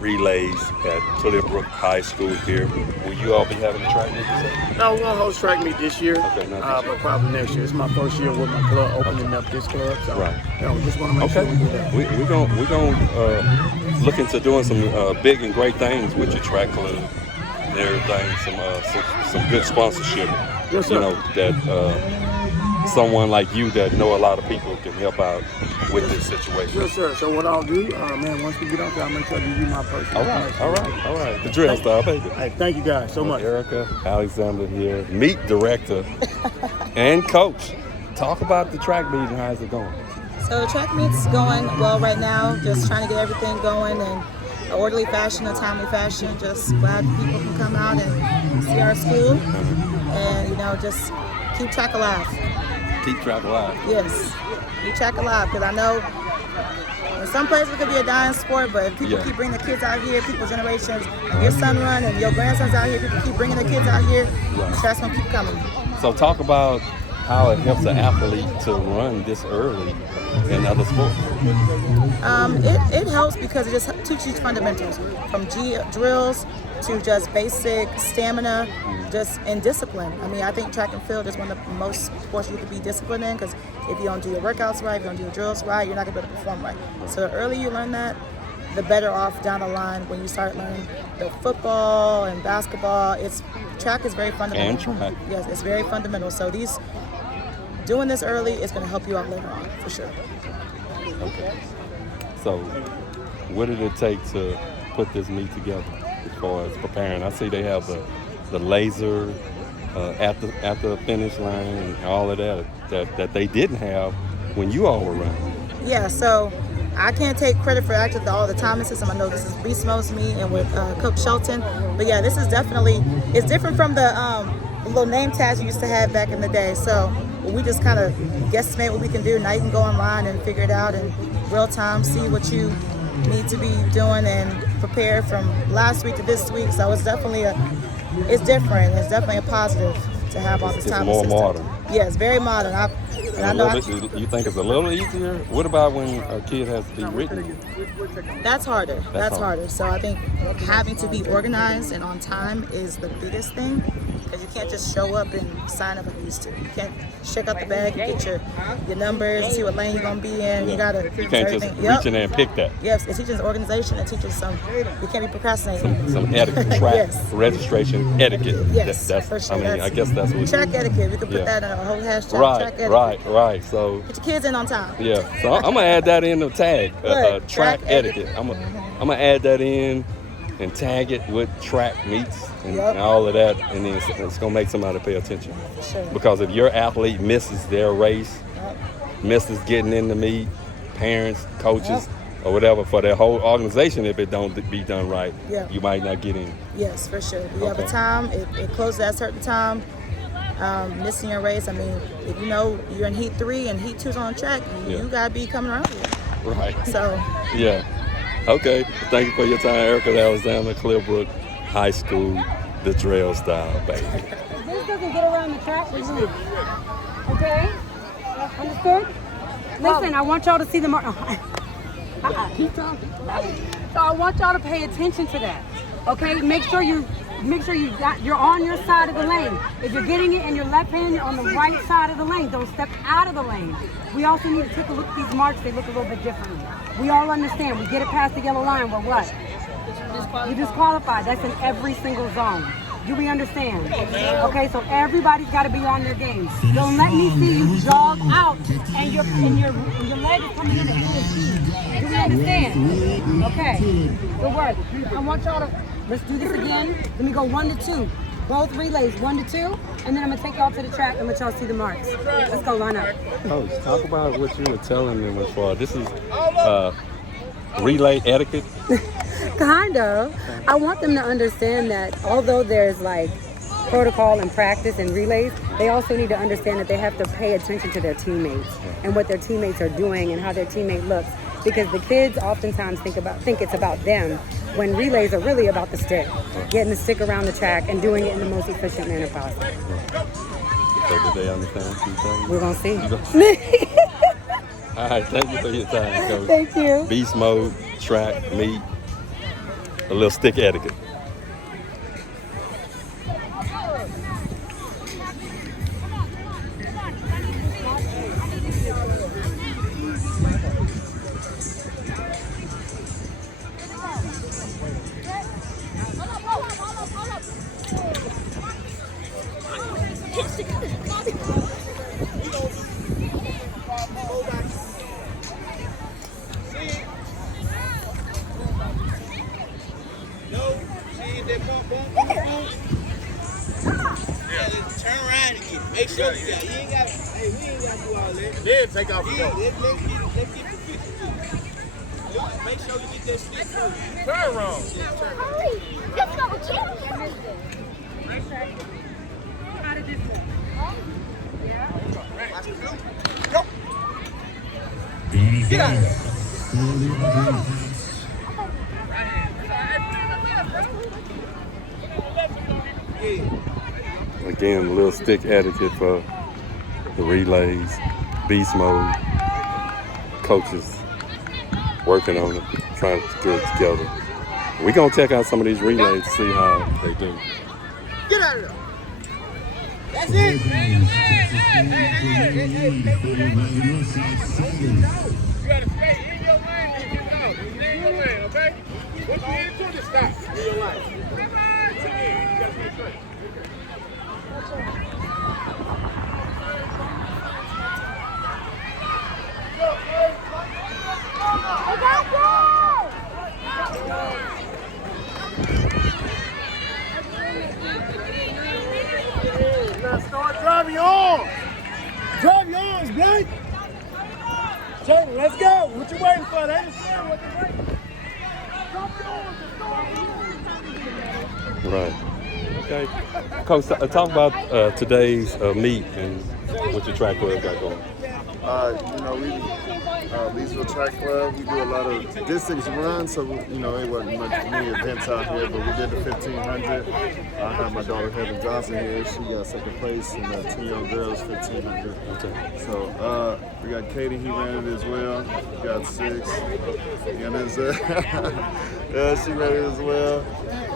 Relays at Clear Brook High School here. Will you all be having a track meet? No, we won't host track meet this year. Okay, not this year. But probably next year. It's my first year with my club, opening up this club. So, right. We just want to make sure we do that. We're gonna look into doing some big and great things with your track club and everything. Some good sponsorship. Yes, sir. You know that someone like you that know a lot of people can help out with this situation. Yes, sir. So what I'll do, man, once we get off there, I'll make sure I give you my personal information. All right. The drill star, baby. Hey, thank you guys so much. Erica Alexander here, meet director and coach. Talk about the track meet and how's it going? So track meet's going well right now. Just trying to get everything going in an orderly fashion, a timely fashion. Just glad people can come out and see our school and, just keep track alive. Keep track alive. Yes, keep track alive, because I know in some places it could be a dying sport, but if people keep bringing the kids out here, people's generations, your son run and your grandson's out here, people keep bringing the kids out here, that's going to keep coming. So talk about how it helps an athlete to run this early in other sports. It helps because it just teaches you fundamentals, from drills to just basic stamina, just in discipline. I mean, I think track and field is one of the most sports you could be disciplined in, because if you don't do your workouts right, if you don't do your drills right, you're not going to be able to perform right. So the earlier you learn that, the better off down the line when you start learning the football and basketball. Track is very fundamental. And track. Yes, it's very fundamental. So doing this early is going to help you out later on, for sure. Okay. So what did it take to put this meet together as far as preparing? I see they have the laser at the finish line and all of that they didn't have when you all were running. Yeah, so I can't take credit for actually all the timing system. I know this is BeastMode's meet and with Coach Shelton, but yeah, this is it's different from the little name tags you used to have back in the day. So we just kind of guesstimate what we can do. Now you can go online and figure it out in real time, see what you need to be doing and prepare from last week to this week. So it's definitely it's different. It's definitely a positive to have all this time. It's more modern. Yeah, it's very modern. You think it's a little easier? What about when a kid has to be written? That's harder. That's harder. So I think having to be organized and on time is the biggest thing. because you can't just show up and sign up like you used to. You can't check out the bag and get your numbers and see what lane you're gonna be in. You gotta. You can't just reach in there and pick that. Yes, it teaches organization. It teaches you can't be procrastinating. Some etiquette, track Yes. registration etiquette. Yes, that's for sure. I guess that's what. Track etiquette. We could put that in a whole hashtag. Track etiquette. Right. So Get your kids in on time. yeah. So I'm gonna add that in the tag. Track etiquette. I'm gonna add that in and tag it with track meets and all of that, and then it's gonna make somebody pay attention. Sure. Because if your athlete misses their race, misses getting in the meet, parents, coaches, or whatever, for their whole organization, if it don't be done right, you might not get in. Yes, for sure. You have a time. It closes at a certain time. Missing your race. I mean, if you know you're in Heat 3 and Heat 2's on track, you gotta be coming around here. Right. So. Yeah. Okay. Thank you for your time, Erica Alexander, Clear Brook High School, the drill style, baby. This doesn't get around the track, we move. Okay? Understood? Listen, I want y'all to see the mark. Keep talking. So I want y'all to pay attention to that. Okay? Make sure you're on your side of the lane. If you're getting it in your left hand, you're on the right side of the lane. Don't step out of the lane. We also need to take a look at these marks. They look a little bit differently. We all understand. We get it past the yellow line, we're what? You disqualified. That's in every single zone. Do we understand? Okay, so everybody's got to be on their game. Don't let me see you jog out and your leg is coming in at full speed. Do we understand? Okay, good work. I want y'all to, let's do this again. Let me go 1 to 2. Both relays, 1 to 2, and then I'm gonna take y'all to the track and let y'all see the marks. Let's go, line up. Coach, talk about what you were telling them as far. This is relay etiquette. Kind of. I want them to understand that although there's like protocol and practice and relays, they also need to understand that they have to pay attention to their teammates and what their teammates are doing and how their teammate looks. Because the kids oftentimes think it's about them, when relays are really about the stick, getting the stick around the track and doing it in the most efficient manner possible. So do they understand what you're saying? We're gonna see. All right, thank you for your time, Coach. Thank you. Beast mode, track, meet, a little stick etiquette. Turn around and get it. Make sure you got it. We ain't got to do all that. Then take off the go. Let's get the 50. Make sure you get that stick first. Turn wrong. Hurry. Let's go. Chill. How did this look? Yeah. Go. Get out of there. Again, a little stick etiquette for the relays, beast mode, coaches working on it, trying to get it together. We're going to check out some of these relays to see how they do. Get out of there. That's it. Hey. You got to stay in your lane and get out. Stay in your lane, okay? Once you get into this, stop. In your lane. Come on, to me. You got to stay straight. Now start driving your arms. Drive your arms, Blake. Jalen, let's go. What you waiting for? They understand what they're waiting for. Right. Okay. Coach, talk about today's meet and what your track club got going. We Beastville Track Club, we do a lot of distance runs, so there wasn't many events out here, but we did the 1500. I have my daughter Heaven Johnson here. She got second place in the 10 young girls 1500. So we got Katie, he ran it as well. We got 6. And there's She ran it as well.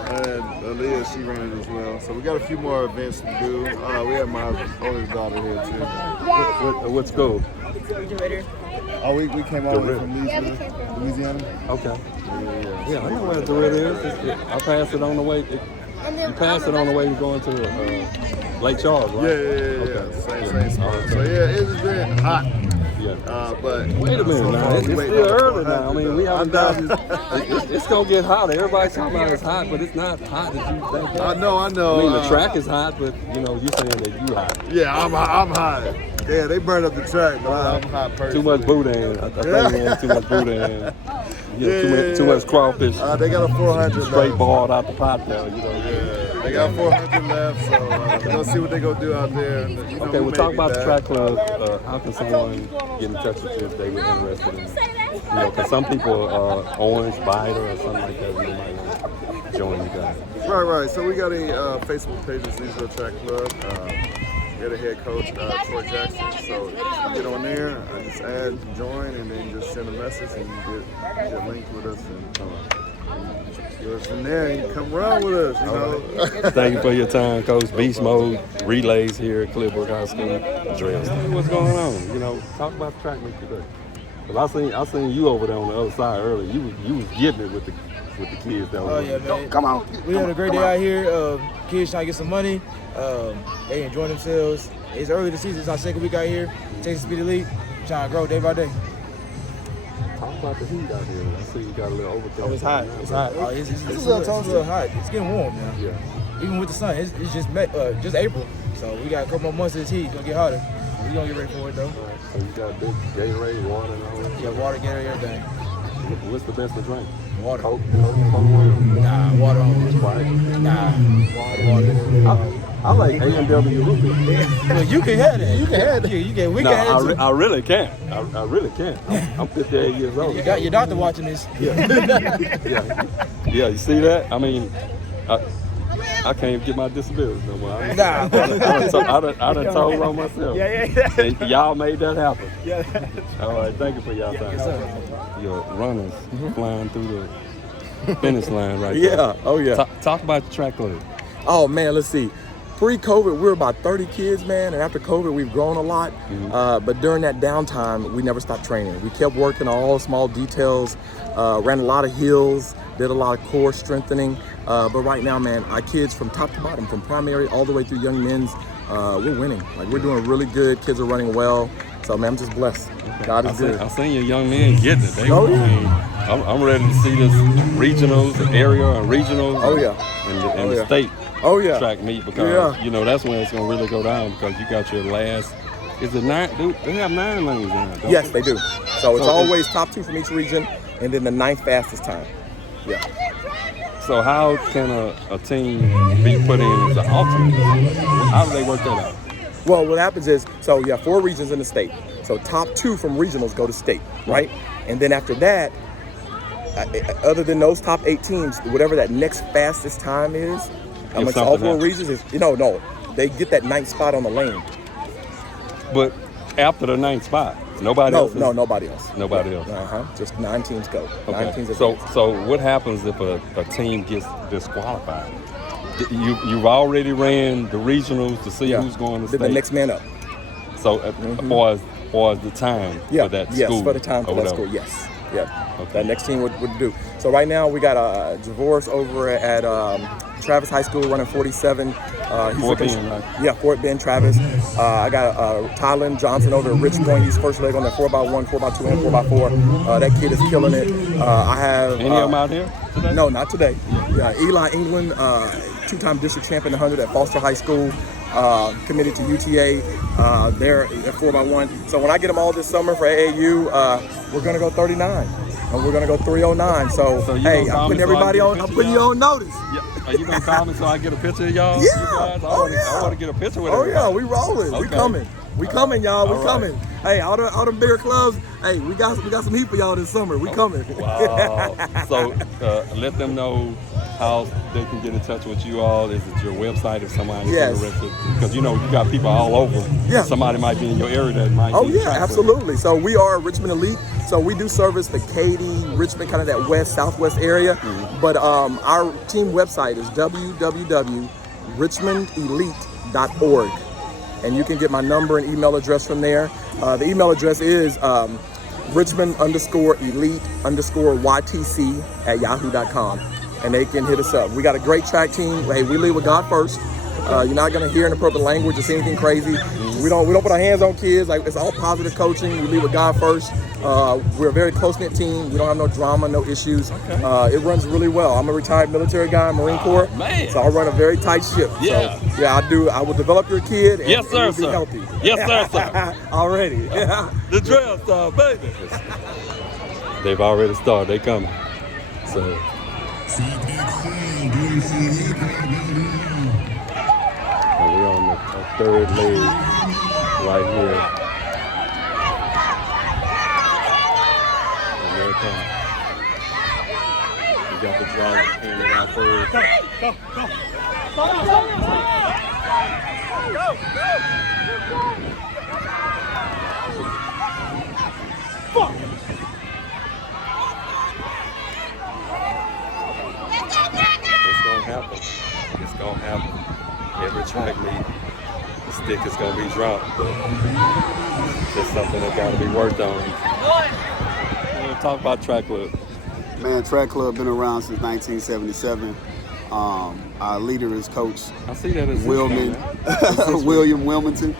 And Aaliyah, she ran it as well. So we got a few more events to do. We have my oldest daughter here too. What school? Oh, we came all the way from Louisiana. Okay. Yeah, I know where DeRidder is. I passed it on the way. You passed it on the way to going to Lake Charles, right? Yeah. Same spot. So it's been hot. Yeah. But wait a minute now. It's still early now. I mean, we haven't done this. It's gonna get hotter. Everybody's talking about it's hot, but it's not hot as you think. I know. I mean, the track is hot, but you're saying that you hot. Yeah, I'm hot. Yeah, they burned up the track, but I'm hot personally. Too much boudin. I think we had too much boudin. Too much crawfish. They got a 400 straight left. balled out the pot now. Yeah, they got 400 left, so we're gonna see what they gonna do out there. And, okay, we'll talk about the track club. How can someone get in touch with you if they were interested in? Because some people are orange, biter, or something like that. They might want to join you guys. Right. So we got a Facebook page, Leesville Track Club. We got a head coach, Troy Jackson. So you get on there, just add, join, and then just send a message, and you get linked with us, and go from there. And you come around with us, you know. Thank you for your time, Coach. BeastMode Relays here at Clear Brook High School. What's going on? Talk about the track meet today. Cause I seen you over there on the other side earlier. You was getting it with the kids down there. Oh yeah, man. Come on. We had a great day out here. Kids trying to get some money. They enjoying themselves. It's early this season. It's our second week out here. Texas Speed Elite. Trying to grow day by day. Talk about the heat out here. I see you got a little overcast. Oh, it's hot. It's hot. Oh, it's a little hot. It's getting warm now. Yeah. Even with the sun, it's just April. So we got a couple more months of this heat. It's gonna get hotter. We're gonna get ready for it though. So you got big Gatorade, water, and all that? Yeah, water, Gatorade, everything. What's the best to drink? Water. Coke? Nah, water only. Sprite? Nah, water. I like A&W root beer. Well, you can have that. You can have that. We can have it too. I really can't. I really can't. I'm 58 years old. You got your doctor watching this. Yeah, you see that? I mean, I can't even get my disability no more. I done told on myself. Yeah. And y'all made that happen. Yeah. All right, thank you for y'all time. Yes, sir. Your runners flying through the finish line right Yeah, there. oh yeah. Talk about the track club. Oh man, let's see. Pre-COVID, we were about 30 kids, man, and after COVID, we've grown a lot. But during that downtime, we never stopped training. We kept working on all the small details, ran a lot of hills, did a lot of core strengthening. But right now, man, our kids from top to bottom, from primary all the way through young men's, we're winning. Like, we're doing really good. Kids are running well. So, man, I'm just blessed. God is good. I seen your young men getting it. Yeah. I'm ready to see this regionals, the area and regionals. And the state. Track meet, because that's when it's gonna really go down, because you got your last. Is it 9? They have 9 lanes in it. Yes, they do. So it's always top 2 from each region, and then the 9th fastest time. Yeah. So how can a team be put in as an alternate? How do they work that out? Well, what happens is, 4 regions in the state. So top 2 from regionals go to state, right? And then after that, other than those top 8 teams, whatever that next fastest time is, amongst all 4 regions is, no, they get that 9th spot on the lane. But after the 9th spot, nobody else? No, nobody else. Nobody else? Just 9 teams go. Okay. 9 teams So what happens if a team gets disqualified? You've already ran the regionals to see who's going to state. The next man up. So as far as the time for that school? Yes, for the time for that school, yes. Yeah, okay. That next team would do. So right now we got a Javorce over at Travis High School running 47. Fort Bend, right? Yeah, Fort Bend, Travis. I got Tylen Johnson over at Rich Point. He's first leg on that 4x1, 4x2, and 4x4. That kid is killing it. I have any of them out here today? No, not today. Yeah, Eli England, 2-time district champion 100 at Foster High School. Committed to UTA. They're at 4x1. So when I get them all this summer for AAU, we're gonna go 39, and we're gonna go 309. So hey, I'm putting everybody on. I'm putting you on notice. Yeah. Are you gonna call me so I get a picture of y'all? Yeah. You guys? I want to get a picture with everybody. Yeah, we rolling. Okay. We coming, y'all. We All coming. right. Hey, all them bigger clubs. Hey, we got some heat for y'all this summer. We coming. Wow. So let them know how they can get in touch with you all? Is it your website if somebody's Yes. interested? Because you know you got people all over. Yeah. Somebody might be in your area that might. Oh need yeah, track absolutely. So we are Richmond Elite. So we do service the Katy, Richmond, kind of that west, southwest area. But our team website is www.richmondelite.org. And you can get my number and email address from there. The email address is Richmond_elite_YTC@yahoo.com. And they can hit us up. We got a great track team. Hey, we lead with God first. You're not gonna hear inappropriate language or see anything crazy. We don't put our hands on kids. Like, it's all positive coaching. We lead with God first. We're a very close-knit team. We don't have no drama, no issues. It runs really well. I'm a retired military guy, Marine Corps. Man. So I run a very tight ship. Yeah. So, yeah, I do. I will develop your kid and Yes, sir, you'll be sir. healthy. Yes, sir, sir. Already. The drill star, baby. They've already started. They coming. So. And we're on the third leg right here. And there it comes. We got the driver handing out first. It's gonna happen. It's gonna happen. Every track meet, the stick is gonna be dropped, but it's just something that gotta be worked on. Talk about track club. Man, track club been around since 1977. Our leader is Coach William Wilmington.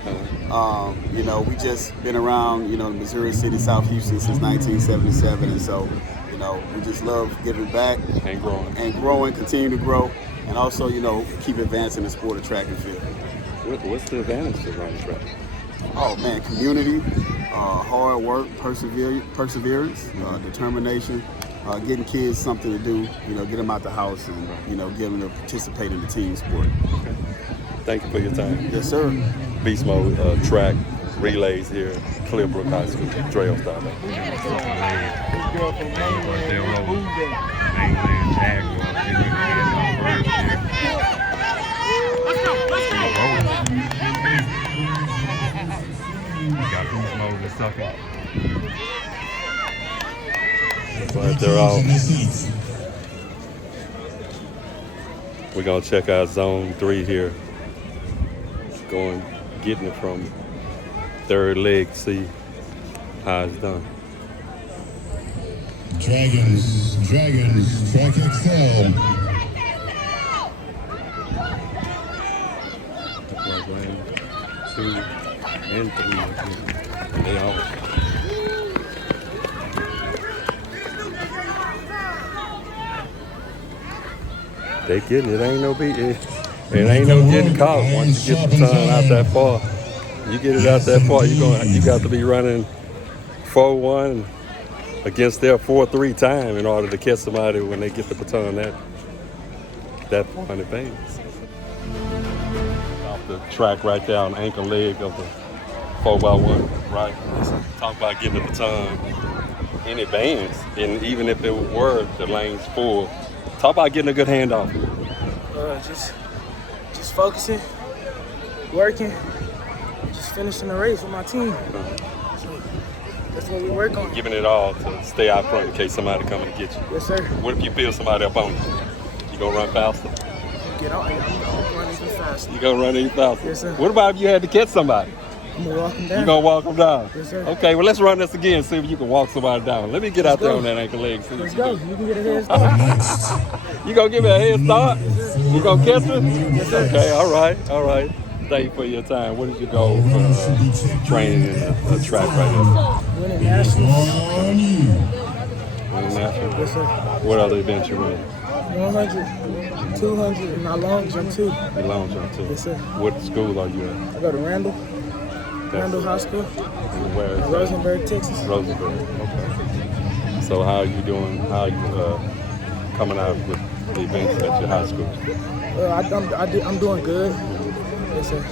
You know, we just been around, you know, Missouri City, South Houston since 1977, and so, you know, we just love giving back and growing, continue to grow, and also, you know, keep advancing the sport of track and field. What's the advantage to running track? Oh man, community, hard work, perseverance, determination, getting kids something to do, you know, get them out the house and, you know, get them to participate in the team sport. Okay. Thank you for your time. Yes, sir. Beast Mode Track Relays here at Clear Brook High School. Trail style. Got BeastMode to suck it. But they're all. We're gonna check out zone 3 here. Getting it from third leg, see how it's done. Dragons, Track XL. Lane 2 and 3. They all. They getting it. Ain't no beat. It ain't no getting caught once you get the time out that far. You get it out that far, you got to be running 4-1 against their 4-3 time in order to catch somebody when they get the baton that far in advance. Off the track right there on the ankle leg of the 4x1, right? Talk about getting the baton in advance, and even if it were the lanes full, talk about getting a good handoff. Just focusing, working, just finishing the race with my team. So that's what we work on. Giving it all to stay out front in case somebody come and get you. Yes, sir. What if you feel somebody up on you? You gonna run faster? Get out. I'm gonna run even faster. You gonna run even faster? Yes, sir. What about if you had to catch somebody? I'm gonna walk them down. You gonna walk them down? Yes, sir. Okay, well let's run this again, see if you can walk somebody down. Let me get out there on that ankle leg. Let's go. You can get a head start. You gonna give me a head start? You gonna catch me? Yes, sir. Okay, all right. Thank you for your time. What is your goal for training in the track right here? Winning nationals. Winning nationals? Yes, sir. What other events you running? 100, 200, and my long jump too. Your long jump too? Yes, sir. What school are you at? I go to Randall High School. And where is that? Rosenberg, Texas. Rosenberg, okay. So how are you doing? How are you coming out with the events at your high school? I'm doing good. Yes, sir. All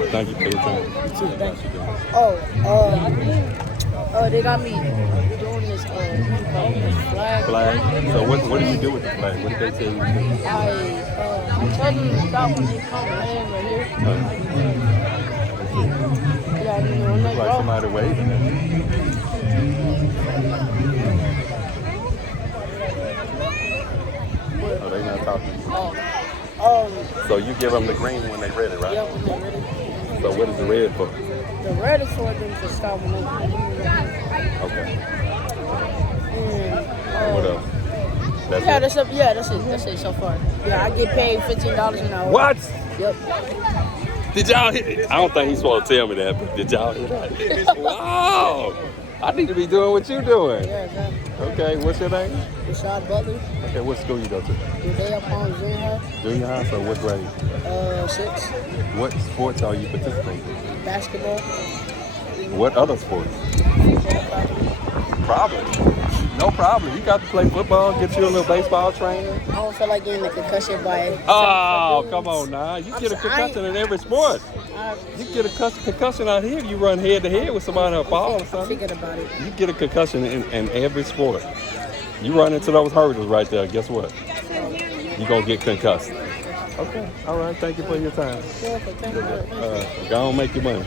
right. Thank you for your time. You too, thank you. They got me doing this Flag. So what do you do with the flag? What did they tell you to do? I tell them to stop when they come in right here. Yeah, you know, when they Looks like go. somebody waving at you. Oh, they not talking to you. So you give them the green when they ready, right? Yeah, when they ready. So what is the red for? The red is for them to stop when they come in. Okay. And, What else? That's yeah, it? that's it so far. Yeah, I get paid $15 an hour. What? Yep. Did y'all hear? I don't think he's supposed to tell me that, but did y'all hear that? Wow! I need to be doing what you're doing. Yeah, exactly. Okay, what's your name? Rashad Butler. Okay, what school you go to? Today up on junior high. Junior high, so what grade? 6. What sports are you participating in? Basketball. What other sports? Probably. No problem. You got to play football, get you a little baseball training. I don't feel like getting the concussion by. Oh, come on now. You get a concussion in every sport. You get a concussion out here if you run head to head with somebody on a ball or something. Thinking about it. You get a concussion in every sport. You run into those hurdles right there, guess what? You're going to get concussed. Okay. All right. Thank you for your time. Go on, make your money.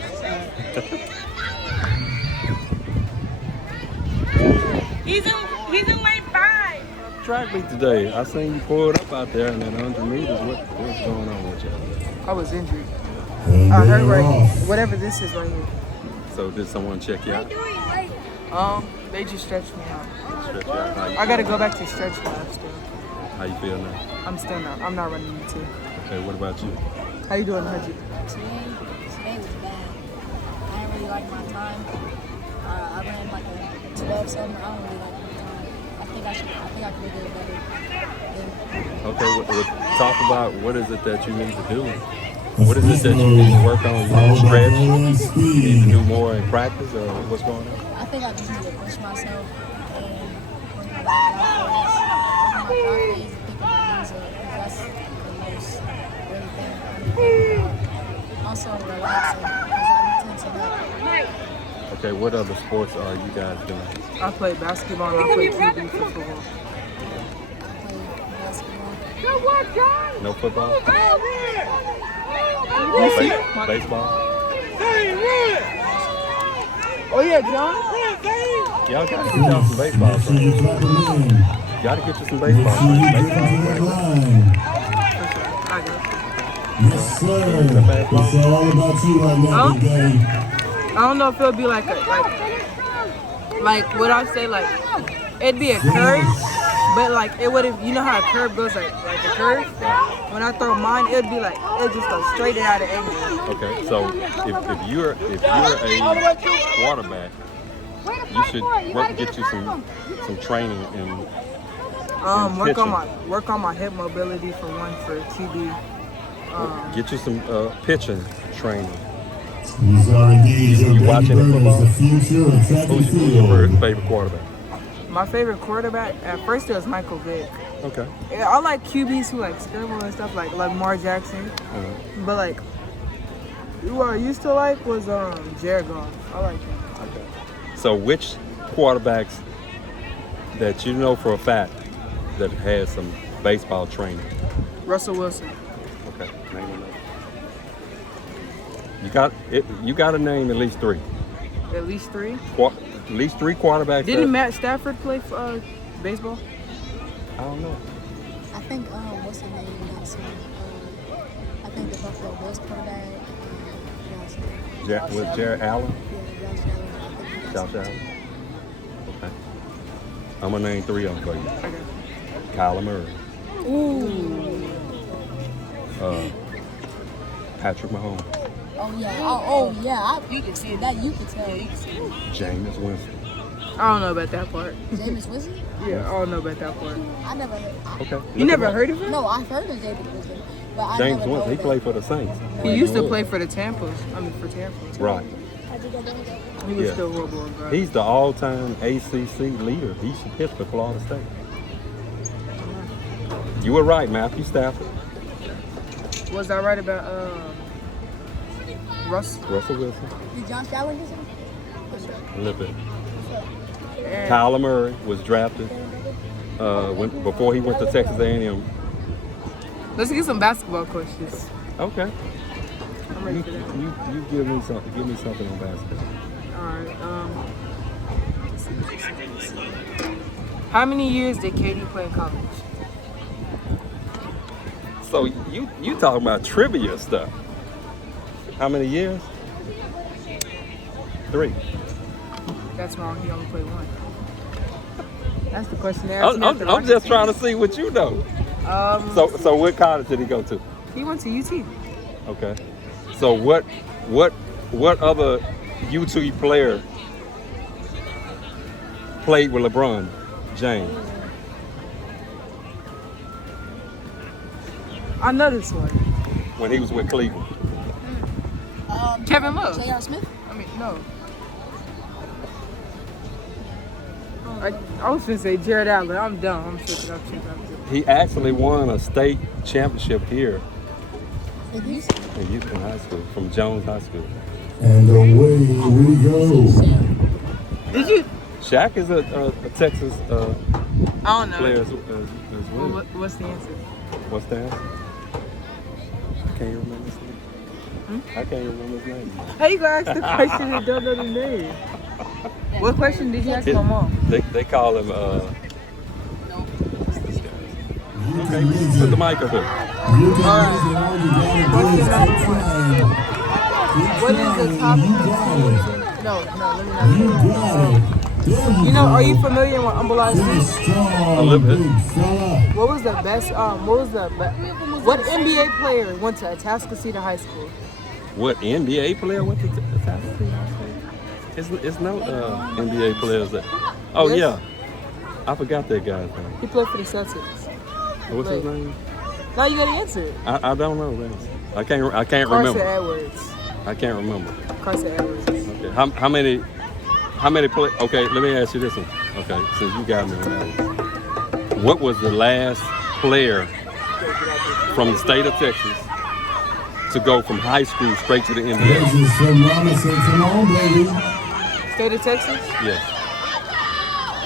He's in lane 5. Track meet today. I seen you pulled up out there in that 100 meters. What's going on with you? I was injured. I hurt whatever this is right here. So did someone check you out? They just stretched me out. Stretch you out? I gotta go back to stretch lab still. How you feel now? I'm still not. I'm not running the 2. Okay, what about you? How you doing, Hudgy? Today was bad. I didn't really like my time. I ran like a 12 something. I don't really like my time. I think I could have done better. Okay, talk about what is it that you need to do? What is it that you need to work on? You need to stretch? You need to do more in practice, or what's going on? I think I just need to push myself and work my life my phase and pick my knees up, because that's the most really thing. Also relaxing, because I be tensing up. Okay, what other sports are you guys doing? I play basketball and I play QB for football. No football? Baseball? Oh yeah, John? Y'all gotta get y'all some baseball training. Gotta get you some baseball training. Yes, sir. It's all about you right now, big daddy. I don't know if it'll be like what I say, like it'd be a curve, but like it would have, you know how a curve goes like a curve? When I throw mine, it'd be like, it'd just go straight out of angle. Okay, so if you're a quarterback, you should get you some training in work on my hip mobility for QB. Get you some pitching training. These are indeed your you watching football? The future of track and Who's your favorite quarterback? My favorite quarterback, at first it was Michael Vick. Okay. Yeah, I like QBs who like scribble and stuff, like Lamar Jackson. But like, who I used to like was Jared Goff. I like him. Okay. So which quarterbacks that you know for a fact that had some baseball training? Russell Wilson. Okay. Name another. You got to name at least 3. At least 3? At least 3 quarterbacks. Didn't Matt Stafford play for baseball? I don't know. I think what's his name? I think the Buffalo Bills quarterback. Was Jared Allen? Yeah, Josh Allen. Okay. I'm gonna name 3 of them for you. Okay. Kyler Murray. Ooh. Patrick Mahomes. Oh yeah. Yeah. You can see that. You can tell. Jameis Winston. I don't know about that part. Jameis Winston? Yeah, I don't know about that part. I never heard. Okay. You never heard of him? No, I've heard of Jameis Winston, but I James never Winston. He know played for the Saints. He used to play for the Tampa. Right. He was still horrible. He's the all-time ACC leader. He should pitch for Florida State. You were right, Matthew Stafford. Was I right about Russell Wilson? Did Josh Allen do something? A little bit. Kyler Murray was drafted before he went to Texas A&M. Let's get some basketball questions. Okay. I'm ready for that. You give me something. Give me something on basketball. All right. How many years did Katie play in college? So you talking about trivia stuff? How many years? 3. That's wrong. He only played 1. That's the question they asked me. I'm just trying to see what you know. So what college did he go to? He went to UT. Okay. So what other UT player played with LeBron James? I know this one. When he was with Cleveland. Kevin Love. J.R. Smith? I mean, no. I was gonna say Jared Allen. I'm dumb. I'm tripping. He actually won a state championship here In Houston? in Houston High School, from Jones High School. And away we go. Did you? Shaq is a Texas I don't know. player as well. Well, what's the answer? What's the answer? I can't remember his name. I can't remember his name. How you gonna ask the question and don't know the name? What question did you ask my mom? They call him. What's this guy? Okay, put the mic up here. What is the top 15? No, let me not. You know, are you familiar with Umberline Street? A little bit. What was the best? What NBA player went to Atascocita High School? What NBA player went to Atascocita High School? It's no NBA players that. Oh Yes. yeah, I forgot that guy's name. He played for the Celtics. What's his name? Now you gotta answer it. I don't know. I can't Carson remember. Edwards. I can't remember. Carson Edwards. Okay. How many play? Okay, let me ask you this one. Okay, since you got me on that one. What was the last player from the state of Texas to go from high school straight to the NBA? Come on, baby. State of Texas? Yes.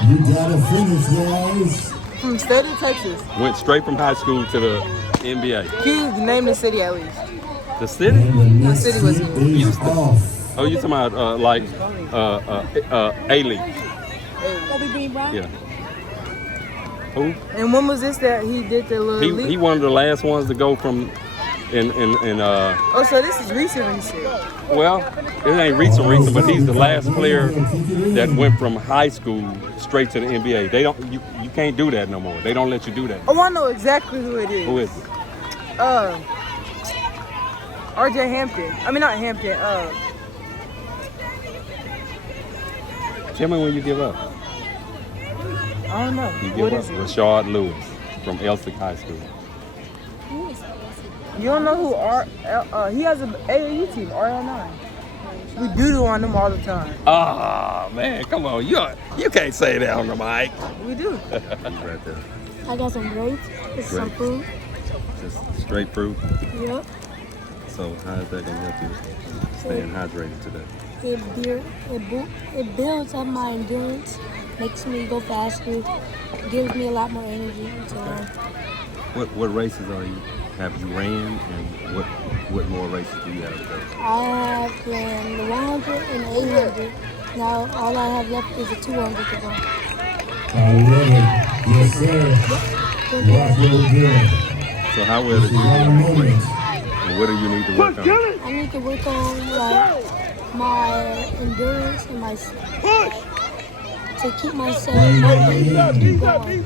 You gotta finish, guys. From state of Texas. Went straight from high school to the NBA. Can you name the city at least? The city? What city was it? Houston. Oh, you talking about A-League? Kobe Bean Bryant? Yeah. Who? And when was this that he did the little league? He one of the last ones to go from Oh, so this is recent. well, it ain't recent, but he's the last player that went from high school straight to the NBA. They don't you can't do that no more. They don't let you do that. Oh, I know exactly who it is. Who is it? RJ Hampton. I mean, not Hampton. Tell me when you give up. I don't know. You What give is up. it? Rashard Lewis from Elsick High School. You don't know who he has an AAU team, RL9. We doodle on them all the time. Ah, man, come on. You can't say that on the mic. We do. Right there. I got some grapes. It's some Grapes. fruit. Just straight fruit. Yep. So how is that gonna help you staying hydrated today? It builds up my endurance, makes me go faster, gives me a lot more energy to run. What races have you ran, and what more races do you have to go? I have ran the 100 and the 800. Now all I have left is the 200 to go. I love it. Yes, sir. Rock real good. So how well did you do? And what do you need to work on? I need to work on my endurance and my to keep myself motivated to keep going.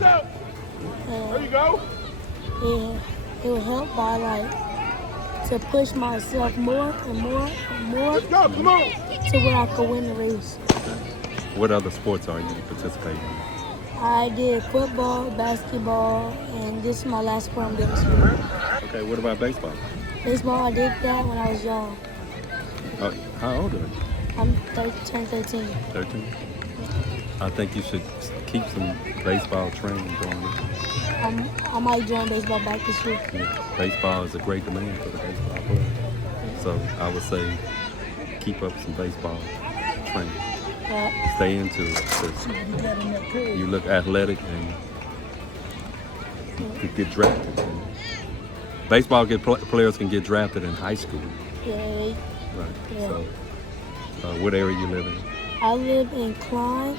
There you go. It will help by to push myself more and more and more. Let's go, come on. To where I can win the race. What other sports are you participating in? I did football, basketball, and this is my last sport I'm getting started. Okay, what about baseball? Baseball, I did that when I was young. How old are you? I'm turned 13. 13? I think you should keep some baseball training going. I might join baseball back this year. Yeah, baseball is a great demand for the baseball player. So I would say keep up some baseball training. Stay into it. 'Cause you look athletic and you could get drafted. And baseball players can get drafted in high school. Yeah. Right. Yeah. So, what area you live in? I live in Klein.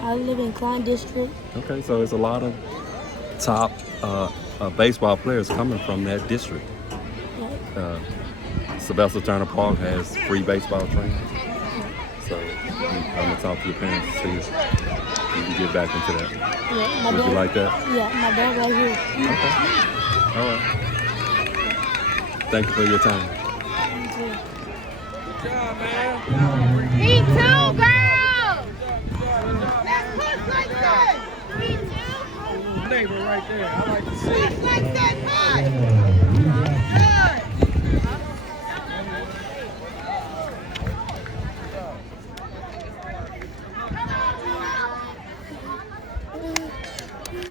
I live in Klein District. Okay, so there's a lot of top baseball players coming from that district. Sylvester Turner Park has free baseball training. So I'm gonna talk to your parents to see if you can get back into that. Yeah, Would you like that? Yeah, my dad right here. Okay. All right. Thank you for your time. Me too, girl! Let's push like that! Me too! Neighbor right there. I like to see it. Push like that,